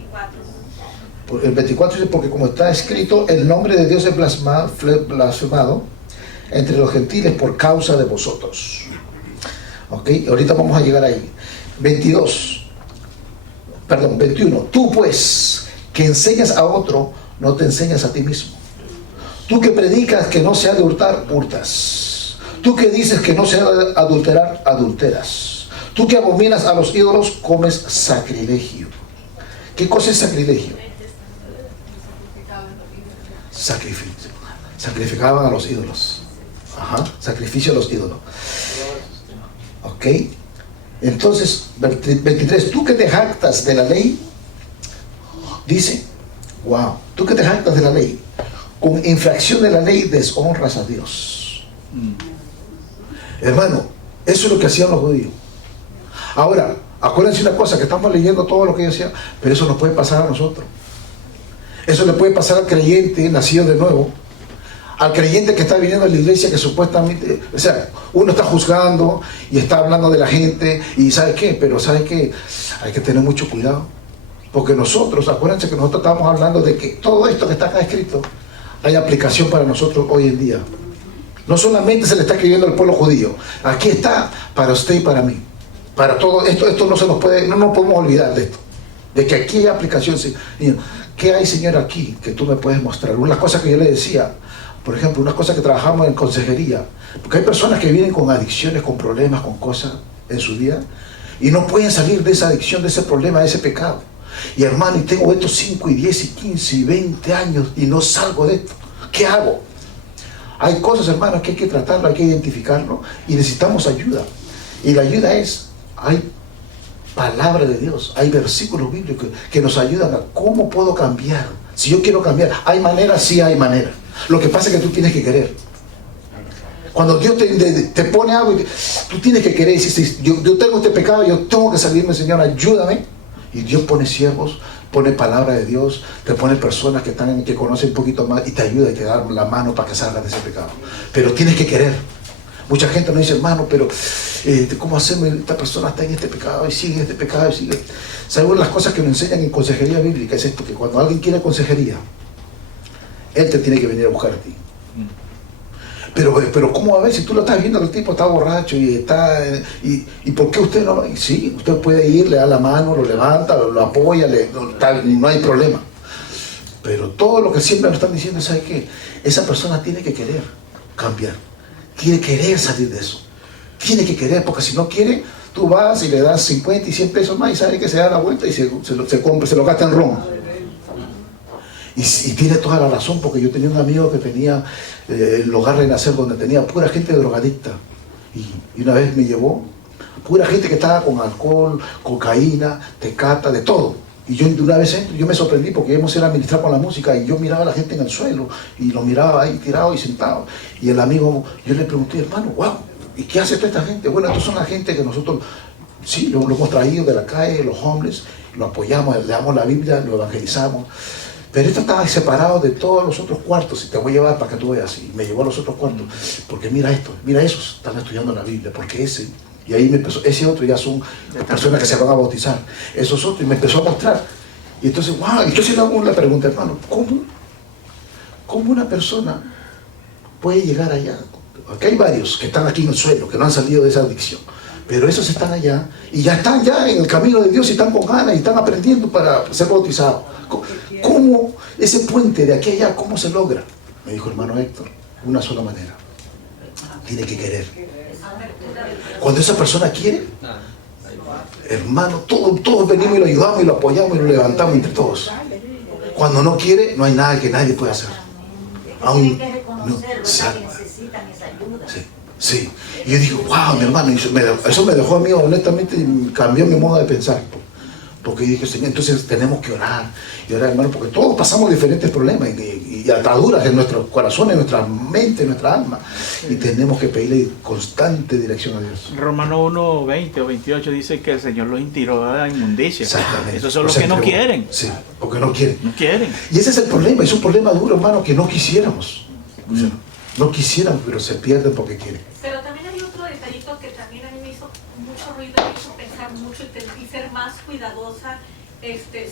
El 24 dice, porque como está escrito, el nombre de Dios es blasfemado entre los gentiles por causa de vosotros. Ok, ahorita vamos a llegar ahí. 21. Tú pues, que enseñas a otro, no te enseñas a ti mismo. Tú que predicas que no se ha de hurtar, hurtas. Tú que dices que no se ha de adulterar, adulteras. Tú que abominas a los ídolos, comes sacrilegio. ¿Qué cosa es sacrilegio? Sacrificio. Sacrificaban a los ídolos. Ajá, sacrificio a los ídolos. Ok. Entonces, 23. Tú que te jactas de la ley, dice, wow, tú que te jactas de la ley, con infracción de la ley deshonras a Dios. Hermano, eso es lo que hacían los judíos. Ahora, acuérdense una cosa, que estamos leyendo todo lo que ellos hacían, pero eso nos puede pasar a nosotros. Eso le puede pasar al creyente nacido de nuevo, al creyente que está viniendo a la iglesia, que supuestamente, o sea, uno está juzgando y está hablando de la gente y ¿sabe qué? Pero ¿sabe qué? Hay que tener mucho cuidado, porque nosotros, acuérdense que nosotros estamos hablando de que todo esto que está acá escrito hay aplicación para nosotros hoy en día. No solamente se le está escribiendo al pueblo judío, aquí está para usted y para mí. Para todo esto no se nos puede, no nos podemos olvidar de esto, de que aquí hay aplicación. ¿Qué hay, Señor, aquí que tú me puedes mostrar? Una cosa que yo le decía, por ejemplo, una cosa que trabajamos en consejería, porque hay personas que vienen con adicciones, con problemas, con cosas en su vida y no pueden salir de esa adicción, de ese problema, de ese pecado. Y hermano, y tengo estos 5 y 10 y 15 y 20 años y no salgo de esto. ¿Qué hago? Hay cosas, hermanos, que hay que tratarlo, hay que identificarlo y necesitamos ayuda. Y la ayuda es, hay palabra de Dios, hay versículos bíblicos que nos ayudan a cómo puedo cambiar. Si yo quiero cambiar, ¿hay manera? Sí hay manera. Lo que pasa es que tú tienes que querer. Cuando Dios te pone algo, tú tienes que querer. Si yo tengo este pecado, yo tengo que salirme, Señor, ayúdame. Y Dios pone siervos, pone palabra de Dios, te pone personas que conocen un poquito más y te ayuda y te da la mano para que salgas de ese pecado. Pero tienes que querer. Mucha gente nos dice, hermano, pero ¿cómo hacemos? Esta persona está en este pecado y sigue en este pecado y sigue. ¿Sabes? Las cosas que nos enseñan en consejería bíblica es esto, que cuando alguien quiere consejería, él te tiene que venir a buscar a ti. Pero ¿cómo a ver si tú lo estás viendo que el tipo está borracho y está... ¿Y por qué usted no? Sí, usted puede ir, le da la mano, lo levanta, lo apoya, no hay problema. Pero todo lo que siempre nos están diciendo, ¿sabe qué? Esa persona tiene que querer cambiar. Tiene que querer salir de eso. Tiene que querer, porque si no quiere, tú vas y le das 50 y 100 pesos más y sabe que se da la vuelta y se lo gasta en ron. Y tiene toda la razón, porque yo tenía un amigo que tenía el hogar Renacer, donde tenía pura gente drogadicta. Y una vez me llevó pura gente que estaba con alcohol, cocaína, tecata, de todo. Y yo de una vez entro, yo me sorprendí porque íbamos a ir a ministrar con la música y yo miraba a la gente en el suelo y lo miraba ahí tirado y sentado. Y el amigo, yo le pregunté, hermano, wow, ¿y qué hace toda esta gente? Bueno, estos son la gente que nosotros, sí, lo hemos traído de la calle, los hombres, lo apoyamos, le damos la Biblia, lo evangelizamos. Pero esto estaba separado de todos los otros cuartos y te voy a llevar para que tú veas. Y me llevó a los otros cuartos, porque mira esto, mira esos, están estudiando la Biblia, porque ese... Y ahí me empezó, ese otro ya son personas que se van a bautizar, esos otros, y me empezó a mostrar. Y entonces, wow, y yo se le hago la pregunta, hermano, ¿cómo una persona puede llegar allá? Aquí hay varios que están aquí en el suelo, que no han salido de esa adicción, pero esos están allá, y ya están ya en el camino de Dios, y están con ganas, y están aprendiendo para ser bautizados. ¿Cómo ese puente de aquí a allá, cómo se logra? Me dijo hermano Héctor, una sola manera, tiene que querer. Cuando esa persona quiere, hermano, todos venimos y lo ayudamos y lo apoyamos y lo levantamos entre todos. Cuando no quiere, no hay nada que nadie pueda hacer. Aún Tienen que reconocer, no, ¿verdad? Que necesitan esa ayuda. sí, sí. Y yo digo, wow, mi hermano, eso me dejó a mí, honestamente, cambió mi modo de pensar. Porque dije, Señor, entonces tenemos que orar. Y orar, hermano, porque todos pasamos diferentes problemas y ataduras en nuestros corazones, en nuestra mente, en nuestra alma. Y tenemos que pedirle constante dirección a Dios. Romano 1, 20 o 28 dice que el Señor los tiró a la inmundicia. Exactamente. Esos son los que no quieren. Sí, porque no quieren. No quieren. Y ese es el problema, es un problema duro, hermano, que no quisiéramos. O sea, no quisiéramos, pero se pierden porque quieren. Pero también hay otro detallito que también a mí me hizo mucho ruido, me hizo pensar mucho y ser más cuidadosa,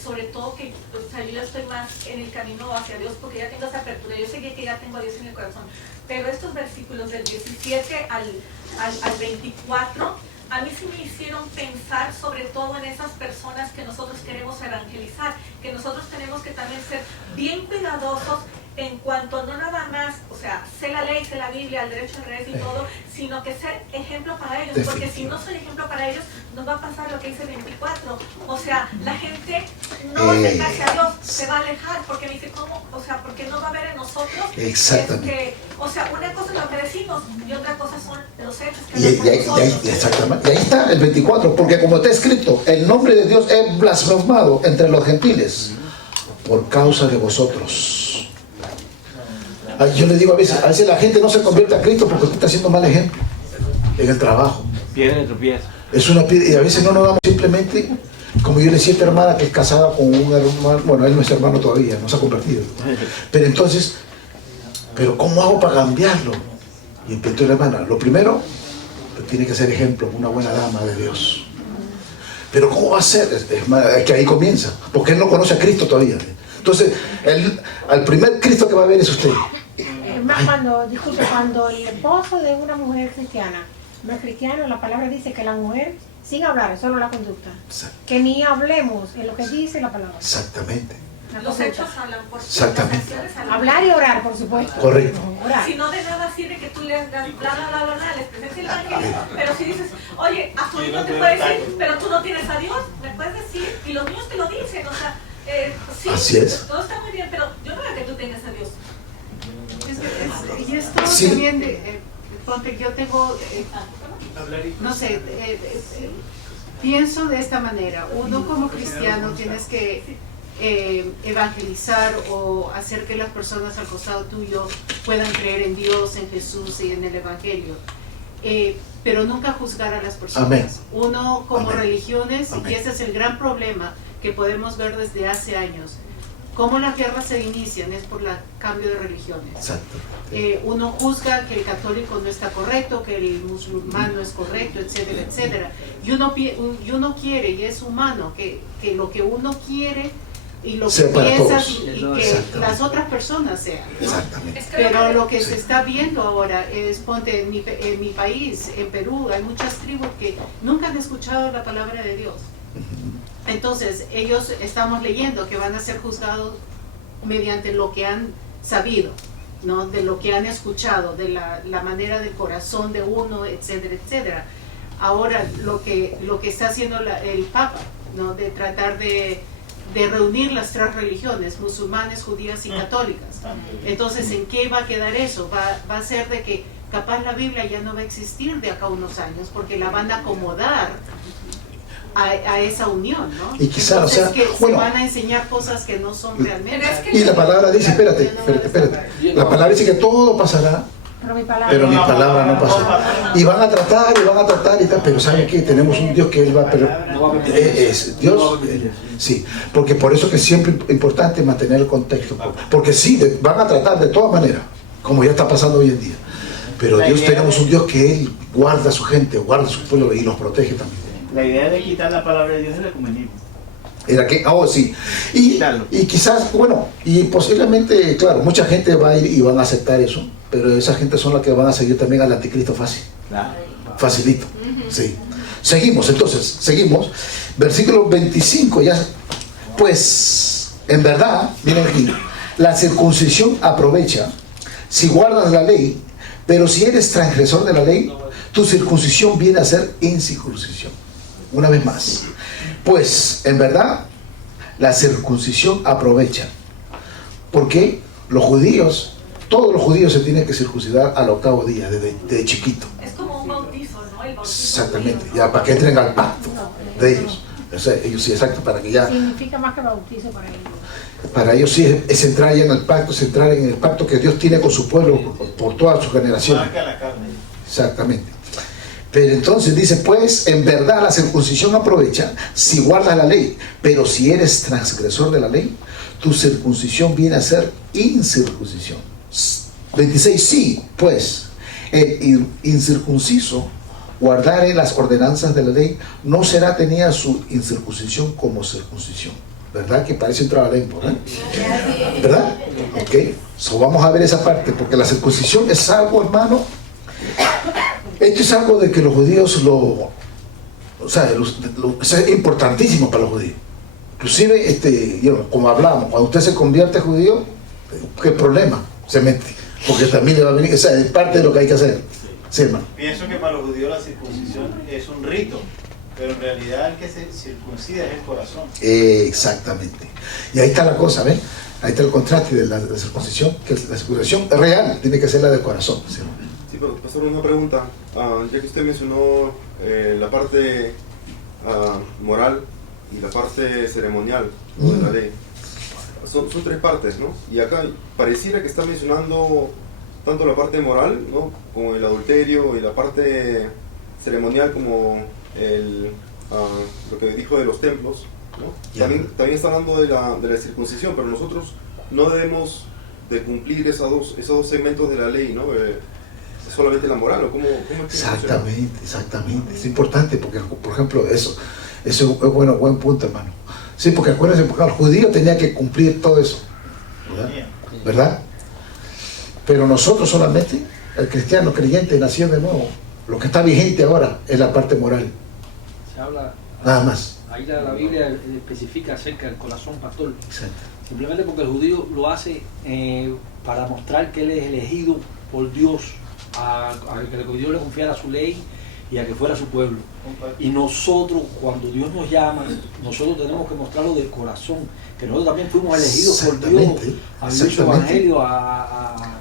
sobre todo que, o sea, yo ya estoy más en el camino hacia Dios porque ya tengo esa apertura, yo sé que ya tengo a Dios en el corazón, pero estos versículos del 17 al 24, a mí sí me hicieron pensar sobre todo en esas personas que nosotros queremos evangelizar, que nosotros tenemos que también ser bien cuidadosos en cuanto no nada más, o sea, sé la ley, sé la Biblia, el derecho al revés y todo, sino que ser ejemplo para ellos, porque si no soy ejemplo para ellos, nos va a pasar lo que dice 24, o sea, la gente no va a acercarse a Dios, se va a alejar, porque me dice, ¿cómo? O sea, porque no va a haber en nosotros, Exactamente. o sea, una cosa es lo que decimos y otra cosa son los hechos que Exactamente. Y ahí está el 24, porque como está escrito, el nombre de Dios es blasfemado entre los gentiles por causa de vosotros. Yo le digo a veces la gente no se convierte a Cristo porque usted está haciendo mal ejemplo en el trabajo. Piedra de tropieza. Es una piedra, y a veces no nos damos simplemente, como yo le decía a esta hermana que es casada con un hermano, bueno, él no es hermano todavía, no se ha convertido. Pero entonces, ¿pero cómo hago para cambiarlo? Y entonces la hermana, lo primero, tiene que ser ejemplo, una buena dama de Dios. Pero ¿cómo va a ser? Es que ahí comienza, porque él no conoce a Cristo todavía. Entonces, al primer Cristo que va a ver es usted. Cuando el esposo de una mujer cristiana no es cristiano, la palabra dice que la mujer, sin hablar, solo la conducta. Exacto. Que ni hablemos en lo que dice la palabra. Exactamente. los hechos hablan por sí, Exactamente. las acciones hablan. Hablar y orar, por supuesto. Correcto. Orar. Si no, de nada sirve que tú les das les presentes el evangelio, pero si dices, oye, a tu hijo te puede decir, pero tú no tienes a Dios, me puedes decir, y los niños te lo dicen, o sea, sí, Así es. todo está muy bien, pero yo no veo que tú tengas a Dios. Y esto Sí. también, ponte, yo tengo, no sé, pienso de esta manera, uno como cristiano tienes que evangelizar o hacer que las personas al costado tuyo puedan creer en Dios, en Jesús y en el Evangelio, pero nunca juzgar a las personas. Amén. Uno como Amén. religiones, Amén. y ese es el gran problema que podemos ver desde hace años. Cómo las guerras se inician es por el cambio de religiones. Exacto. Uno juzga que el católico no está correcto, que el musulmán no es correcto, etcétera, etcétera. Y uno quiere, y es humano, que lo que uno quiere y lo que Sea para piensas todos. y que Exactamente. las otras personas sean, ¿no? Exactamente. Pero lo que Sí. se está viendo ahora es, ponte, en mi país, en Perú, hay muchas tribus que nunca han escuchado la palabra de Dios. Entonces, ellos estamos leyendo que van a ser juzgados mediante lo que han sabido, ¿no? De lo que han escuchado, de la manera del corazón de uno, etcétera, etcétera. Ahora, lo que está haciendo el Papa, ¿no? De tratar de reunir las tres religiones, musulmanes, judías y católicas. Entonces, ¿en qué va a quedar eso? Va a ser de que capaz la Biblia ya no va a existir de acá a unos años, porque la van a acomodar a esa unión, ¿no? Y quizá, entonces, o sea, que bueno, se van a enseñar cosas que no son realmente. Pero es que y la palabra dice, espérate, la palabra dice que todo pasará, Pero mi palabra. pero mi palabra no pasará. Y van a tratar y tal, pero ¿saben qué? Tenemos un Dios que Él va, pero No va a permitir. es Dios, sí, porque por eso que es siempre importante mantener el contexto, porque sí, van a tratar de todas maneras, como ya está pasando hoy en día, pero Dios tenemos un Dios que Él guarda a su gente, guarda a su pueblo y los protege también. La idea de quitar la palabra de Dios es el ecumenismo. Era que, sí, y quizás, bueno, y posiblemente, claro, mucha gente va a ir y van a aceptar eso, pero esa gente son las que van a seguir también al anticristo fácil, Claro. facilito, sí. Seguimos, versículo 25, ya, pues, en verdad, miren aquí, la circuncisión aprovecha si guardas la ley, pero si eres transgresor de la ley, tu circuncisión viene a ser incircuncisión. Una vez más, pues en verdad la circuncisión aprovecha, porque los judíos, todos los judíos se tienen que circuncidar al 8º día, desde chiquito. Es como un bautizo, ¿no? El bautizo. Exactamente, ya para que entren al pacto de ellos. O sea, ellos sí, exacto, para que ya, Significa más que bautizo para ellos. para ellos sí es entrar ya en el pacto, es entrar en el pacto que Dios tiene con su pueblo por todas sus generaciones. Marca la carne. Exactamente. Pero entonces dice, pues en verdad la circuncisión aprovecha si guardas la ley, pero si eres transgresor de la ley, tu circuncisión viene a ser incircuncisión. 26, sí, pues el incircunciso guardare las ordenanzas de la ley, no será tenida su incircuncisión como circuncisión. ¿Verdad? Que parece un trabalenguas, ¿verdad? Ok, so vamos a ver esa parte, porque la circuncisión es algo, hermano, esto es algo de que los judíos es importantísimo para los judíos. Inclusive, como hablamos, cuando usted se convierte judío, ¿qué problema se mete? Porque también le va a venir, es parte de lo que hay que hacer. Sí, hermano. Pienso que para los judíos la circuncisión es un rito, pero en realidad el que se circuncida es el corazón. Exactamente. Y ahí está la cosa, ¿ven? Ahí está el contraste de la circuncisión, que la circuncisión real tiene que ser la del corazón. ¿Sí? Sí, pero pastor, una pregunta. Ya que usted mencionó la parte moral y la parte ceremonial, ¿no?, de la ley. Son 3 partes, ¿no? Y acá pareciera que está mencionando tanto la parte moral, ¿no?, como el adulterio, y la parte ceremonial como lo que dijo de los templos, ¿no? También está hablando de la circuncisión, pero nosotros no debemos de cumplir esos dos segmentos de la ley, ¿no? Solamente la moral, ¿o cómo es que Exactamente. Es importante porque, por ejemplo, eso es buen punto, hermano. Sí, porque acuérdense, porque el judío tenía que cumplir todo eso, ¿verdad? Pero nosotros solamente, el cristiano creyente nacido de nuevo, lo que está vigente ahora es la parte moral. Se habla, nada más. Ahí la Biblia especifica acerca del corazón, pastor. Exacto. Simplemente porque el judío lo hace para mostrar que él es elegido por Dios, a que Dios le confiara su ley y a que fuera su pueblo. Y nosotros, cuando Dios nos llama, nosotros tenemos que mostrarlo del corazón, que nosotros también fuimos elegidos por Dios a vivir su evangelio, a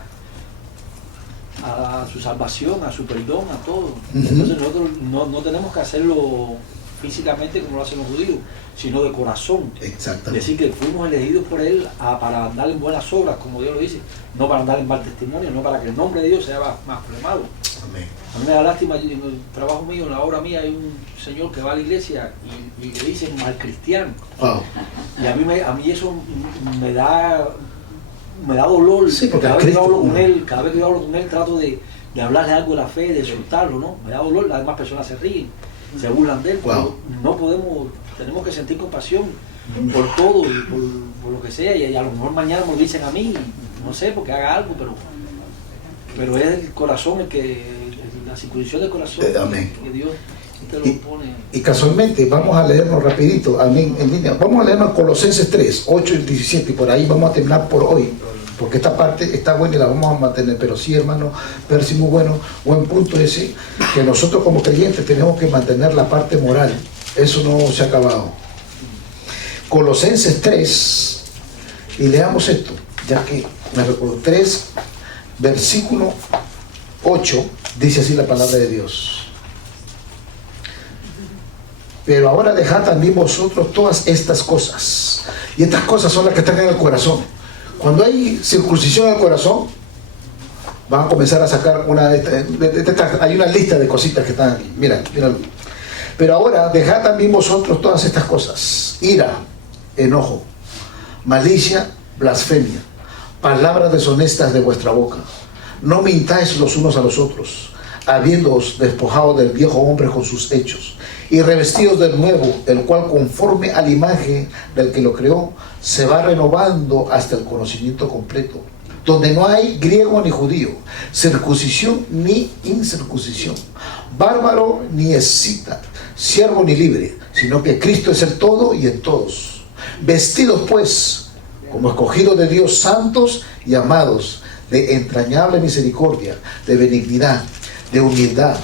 su salvación, a su perdón, a todo. Entonces nosotros no tenemos que hacerlo físicamente como lo hacen los judíos, sino de corazón. Decir que fuimos elegidos por Él para andar en buenas obras, como Dios lo dice, no para andar en mal testimonio, no para que el nombre de Dios sea más proclamado. A mí me da lástima, en el trabajo mío, en la obra mía, hay un señor que va a la iglesia y le dicen mal cristiano. Y a mí eso me da dolor. Sí, porque cada vez que yo hablo con él, trato de hablarle algo de la fe, de soltarlo, ¿no? Me da dolor, las demás personas se ríen, se burlan de él, pero no podemos, tenemos que sentir compasión por todo y por lo que sea, y a lo mejor mañana me lo dicen a mí, no sé, porque haga algo, pero es el corazón la circuncisión del corazón que Dios te lo pone. Y casualmente, vamos a leernos rapidito, en línea, vamos a leernos Colosenses 3, 8 y 17, y por ahí vamos a terminar por hoy, porque esta parte está buena y la vamos a mantener, pero sí, hermano, Percy, muy buen punto ese, que nosotros como creyentes tenemos que mantener la parte moral, eso no se ha acabado. Colosenses 3, y leamos esto, ya que me recuerdo, 3, versículo 8, dice así la palabra de Dios. Pero ahora dejad también vosotros todas estas cosas. Y estas cosas son las que están en el corazón. Cuando hay circuncisión en el corazón, van a comenzar a sacar hay una lista de cositas que están aquí. Mira. Pero ahora dejad también vosotros todas estas cosas: ira, enojo, malicia, blasfemia, palabras deshonestas de vuestra boca. No mintáis los unos a los otros, habiéndoos despojado del viejo hombre con sus hechos, y revestidos del nuevo, el cual conforme a la imagen del que lo creó, se va renovando hasta el conocimiento completo, donde no hay griego ni judío, circuncisión ni incircuncisión, bárbaro ni escita, siervo ni libre, sino que Cristo es el todo y en todos. Vestidos pues como escogidos de Dios, santos y amados, de entrañable misericordia, de benignidad, de humildad,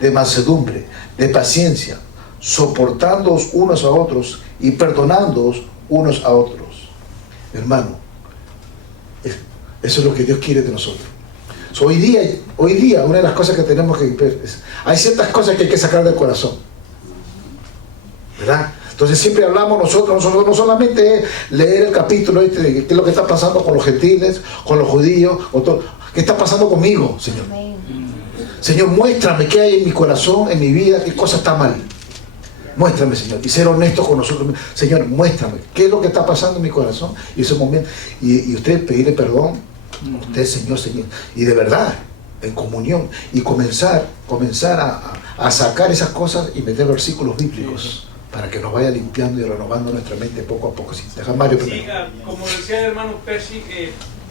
de mansedumbre, de paciencia, soportándoos unos a otros y perdonándoos unos a otros. Hermano, eso es lo que Dios quiere de nosotros. Hoy día una de las cosas que tenemos que ver es, hay ciertas cosas que hay que sacar del corazón, ¿verdad? Entonces siempre hablamos nosotros no solamente leer el capítulo de qué es lo que está pasando con los gentiles, con los judíos, qué está pasando conmigo, Señor. Señor, muéstrame qué hay en mi corazón, en mi vida, qué cosa está mal. Muéstrame, Señor, y ser honesto con nosotros mismos. Señor, muéstrame qué es lo que está pasando en mi corazón, y ese momento, y usted pedirle perdón, usted, Señor, y de verdad, en comunión, y comenzar a sacar esas cosas y meter versículos bíblicos para que nos vaya limpiando y renovando nuestra mente poco a poco. Deja Mario primero. Sí, como decía el hermano Percy,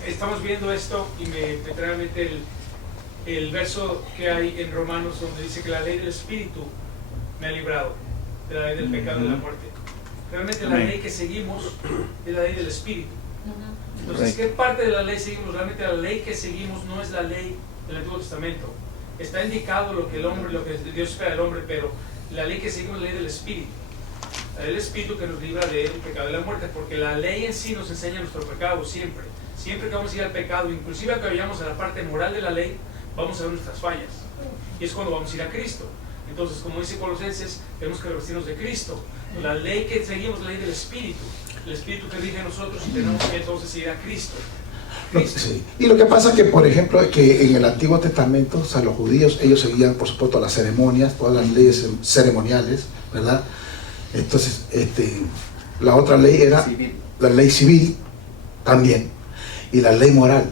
estamos viendo esto y me trae a la mente el verso que hay en Romanos donde dice que la ley del Espíritu me ha librado de la ley del pecado y de la muerte. Realmente la ley que seguimos es la ley del Espíritu. Entonces, ¿qué parte de la ley seguimos? Realmente la ley que seguimos no es la ley del Antiguo Testamento. Está indicado lo que Dios espera del hombre, pero la ley que seguimos es la ley del Espíritu. La ley del Espíritu que nos libra del pecado y la muerte, porque la ley en sí nos enseña nuestro pecado siempre. Siempre que vamos a ir al pecado, inclusive que vayamos a la parte moral de la ley, vamos a ver nuestras fallas. Y es cuando vamos a ir a Cristo. Entonces, como dice Colosenses, tenemos que revestirnos de Cristo. La ley que seguimos es la ley del Espíritu. El Espíritu que rige a nosotros, y tenemos que entonces ir a Cristo. Sí. Y lo que pasa es que, por ejemplo, que en el Antiguo Testamento, o sea, los judíos, ellos seguían, por supuesto, las ceremonias, todas las leyes ceremoniales, ¿verdad? Entonces, la otra ley era la ley civil también, y la ley moral.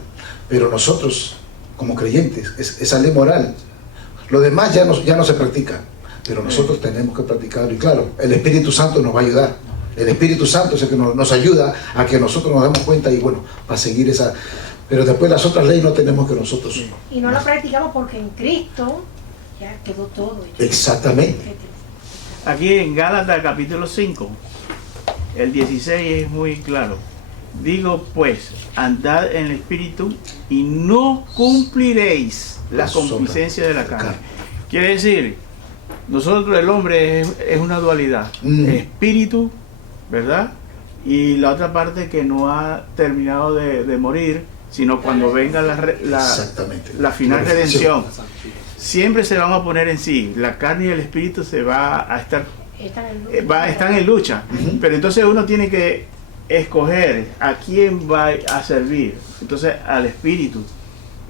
Pero nosotros, como creyentes, esa ley moral, lo demás ya no se practica, pero nosotros tenemos que practicarlo. Y claro, el Espíritu Santo nos va a ayudar. El Espíritu Santo es el que nos ayuda a que nosotros nos demos cuenta y bueno, para seguir esa. Pero después las otras leyes no tenemos que nosotros. Y no lo practicamos porque en Cristo ya quedó todo hecho. Exactamente. Aquí en Gálatas capítulo 5, el 16 es muy claro. Digo pues, andad en el Espíritu y no cumpliréis la concupiscencia de la carne. Quiere decir, nosotros, el hombre es una dualidad. Espíritu, ¿verdad? Y la otra parte que no ha terminado de morir, sino cuando venga la final redención. Siempre se van a poner en sí. La carne y el espíritu están en lucha. Pero entonces uno tiene que escoger a quién va a servir. Entonces al espíritu.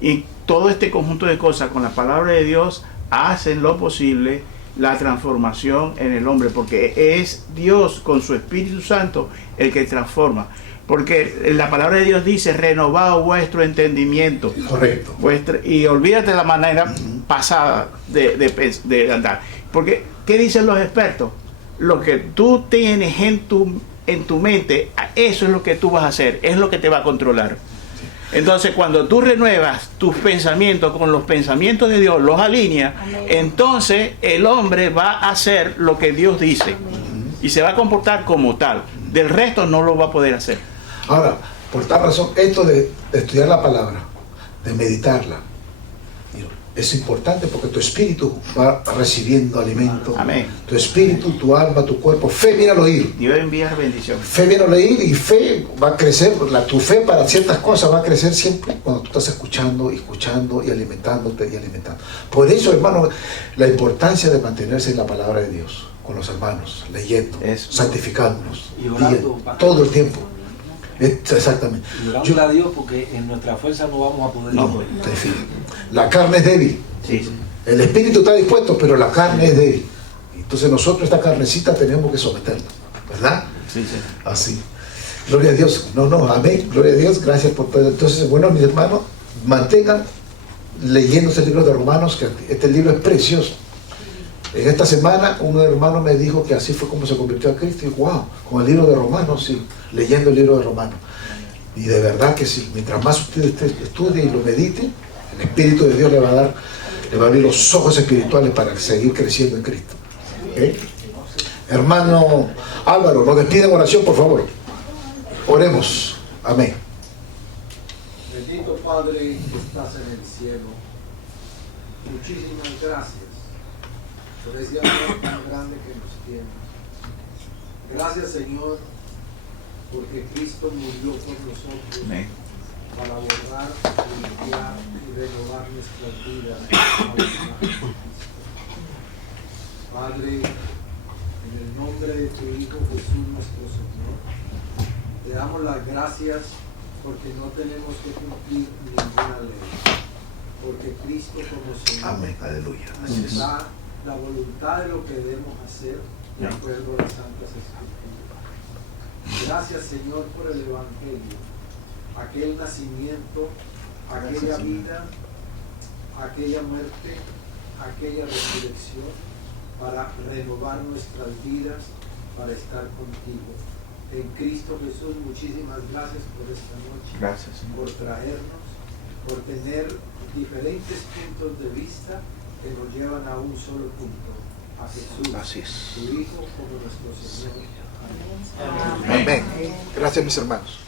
Y todo este conjunto de cosas con la palabra de Dios hacen lo posible la transformación en el hombre, porque es Dios con su Espíritu Santo el que transforma. Porque la palabra de Dios dice, renovad vuestro entendimiento. Correcto. Y olvídate de la manera pasada de andar. Porque, ¿qué dicen los expertos? Lo que tú tienes en tu mente, eso es lo que tú vas a hacer, es lo que te va a controlar. Entonces, cuando tú renuevas tus pensamientos con los pensamientos de Dios, los alineas, entonces el hombre va a hacer lo que Dios dice y se va a comportar como tal. Del resto no lo va a poder hacer. Ahora, por tal razón, esto de estudiar la palabra, de meditarla, es importante porque tu espíritu va recibiendo alimento. Amén. Tu espíritu, tu alma, tu cuerpo. Fe viene al oír. Dios envía bendición. Fe viene al oír y fe va a crecer. Tu fe para ciertas cosas va a crecer siempre cuando tú estás escuchando y alimentándote y alimentando. Por eso, hermano, la importancia de mantenerse en la palabra de Dios. con los hermanos, leyendo, Eso. santificándonos, Y orando, leyendo, Pastor. todo el tiempo. Exactamente. Y orándole a Dios porque en nuestra fuerza no vamos a poder. No, te fijo. La carne es débil. Sí, sí. El espíritu está dispuesto, pero la carne es débil. Entonces nosotros esta carnecita tenemos que someterla, ¿verdad? Sí, sí. Así. Gloria a Dios. No, amén. Gloria a Dios. Gracias por todo. Entonces, bueno, mis hermanos, mantengan leyendo este libro de Romanos, que este libro es precioso. En esta semana un hermano me dijo que así fue como se convirtió a Cristo. Y wow, con el libro de Romanos, sí, leyendo el libro de Romanos. Y de verdad que sí, mientras más usted estudie y lo medite, el Espíritu de Dios le va a abrir los ojos espirituales para seguir creciendo en Cristo. ¿Okay? Hermano Álvaro, nos despide en oración, por favor. Oremos. Amén. Bendito Padre que estás en el cielo, muchísimas gracias por ese amor tan grande que nos tienes. Gracias, Señor, porque Cristo murió por nosotros. Amén. Para borrar, limpiar y renovar nuestras vidas. Padre, en el nombre de tu Hijo Jesús nuestro Señor, te damos las gracias porque no tenemos que cumplir ninguna ley, porque Cristo como Señor Amén. Aleluya. nos da la voluntad de lo que debemos hacer de acuerdo a las Santas Escrituras. Gracias, Señor, por el Evangelio, aquel nacimiento, aquella vida, aquella muerte, aquella resurrección, para renovar nuestras vidas, para estar contigo. En Cristo Jesús, muchísimas gracias por esta noche, Gracias, Señor. por traernos, por tener diferentes puntos de vista que nos llevan a un solo punto, a Jesús, Así es. tu Hijo como nuestro Señor. Amén. Amén. Gracias, mis hermanos.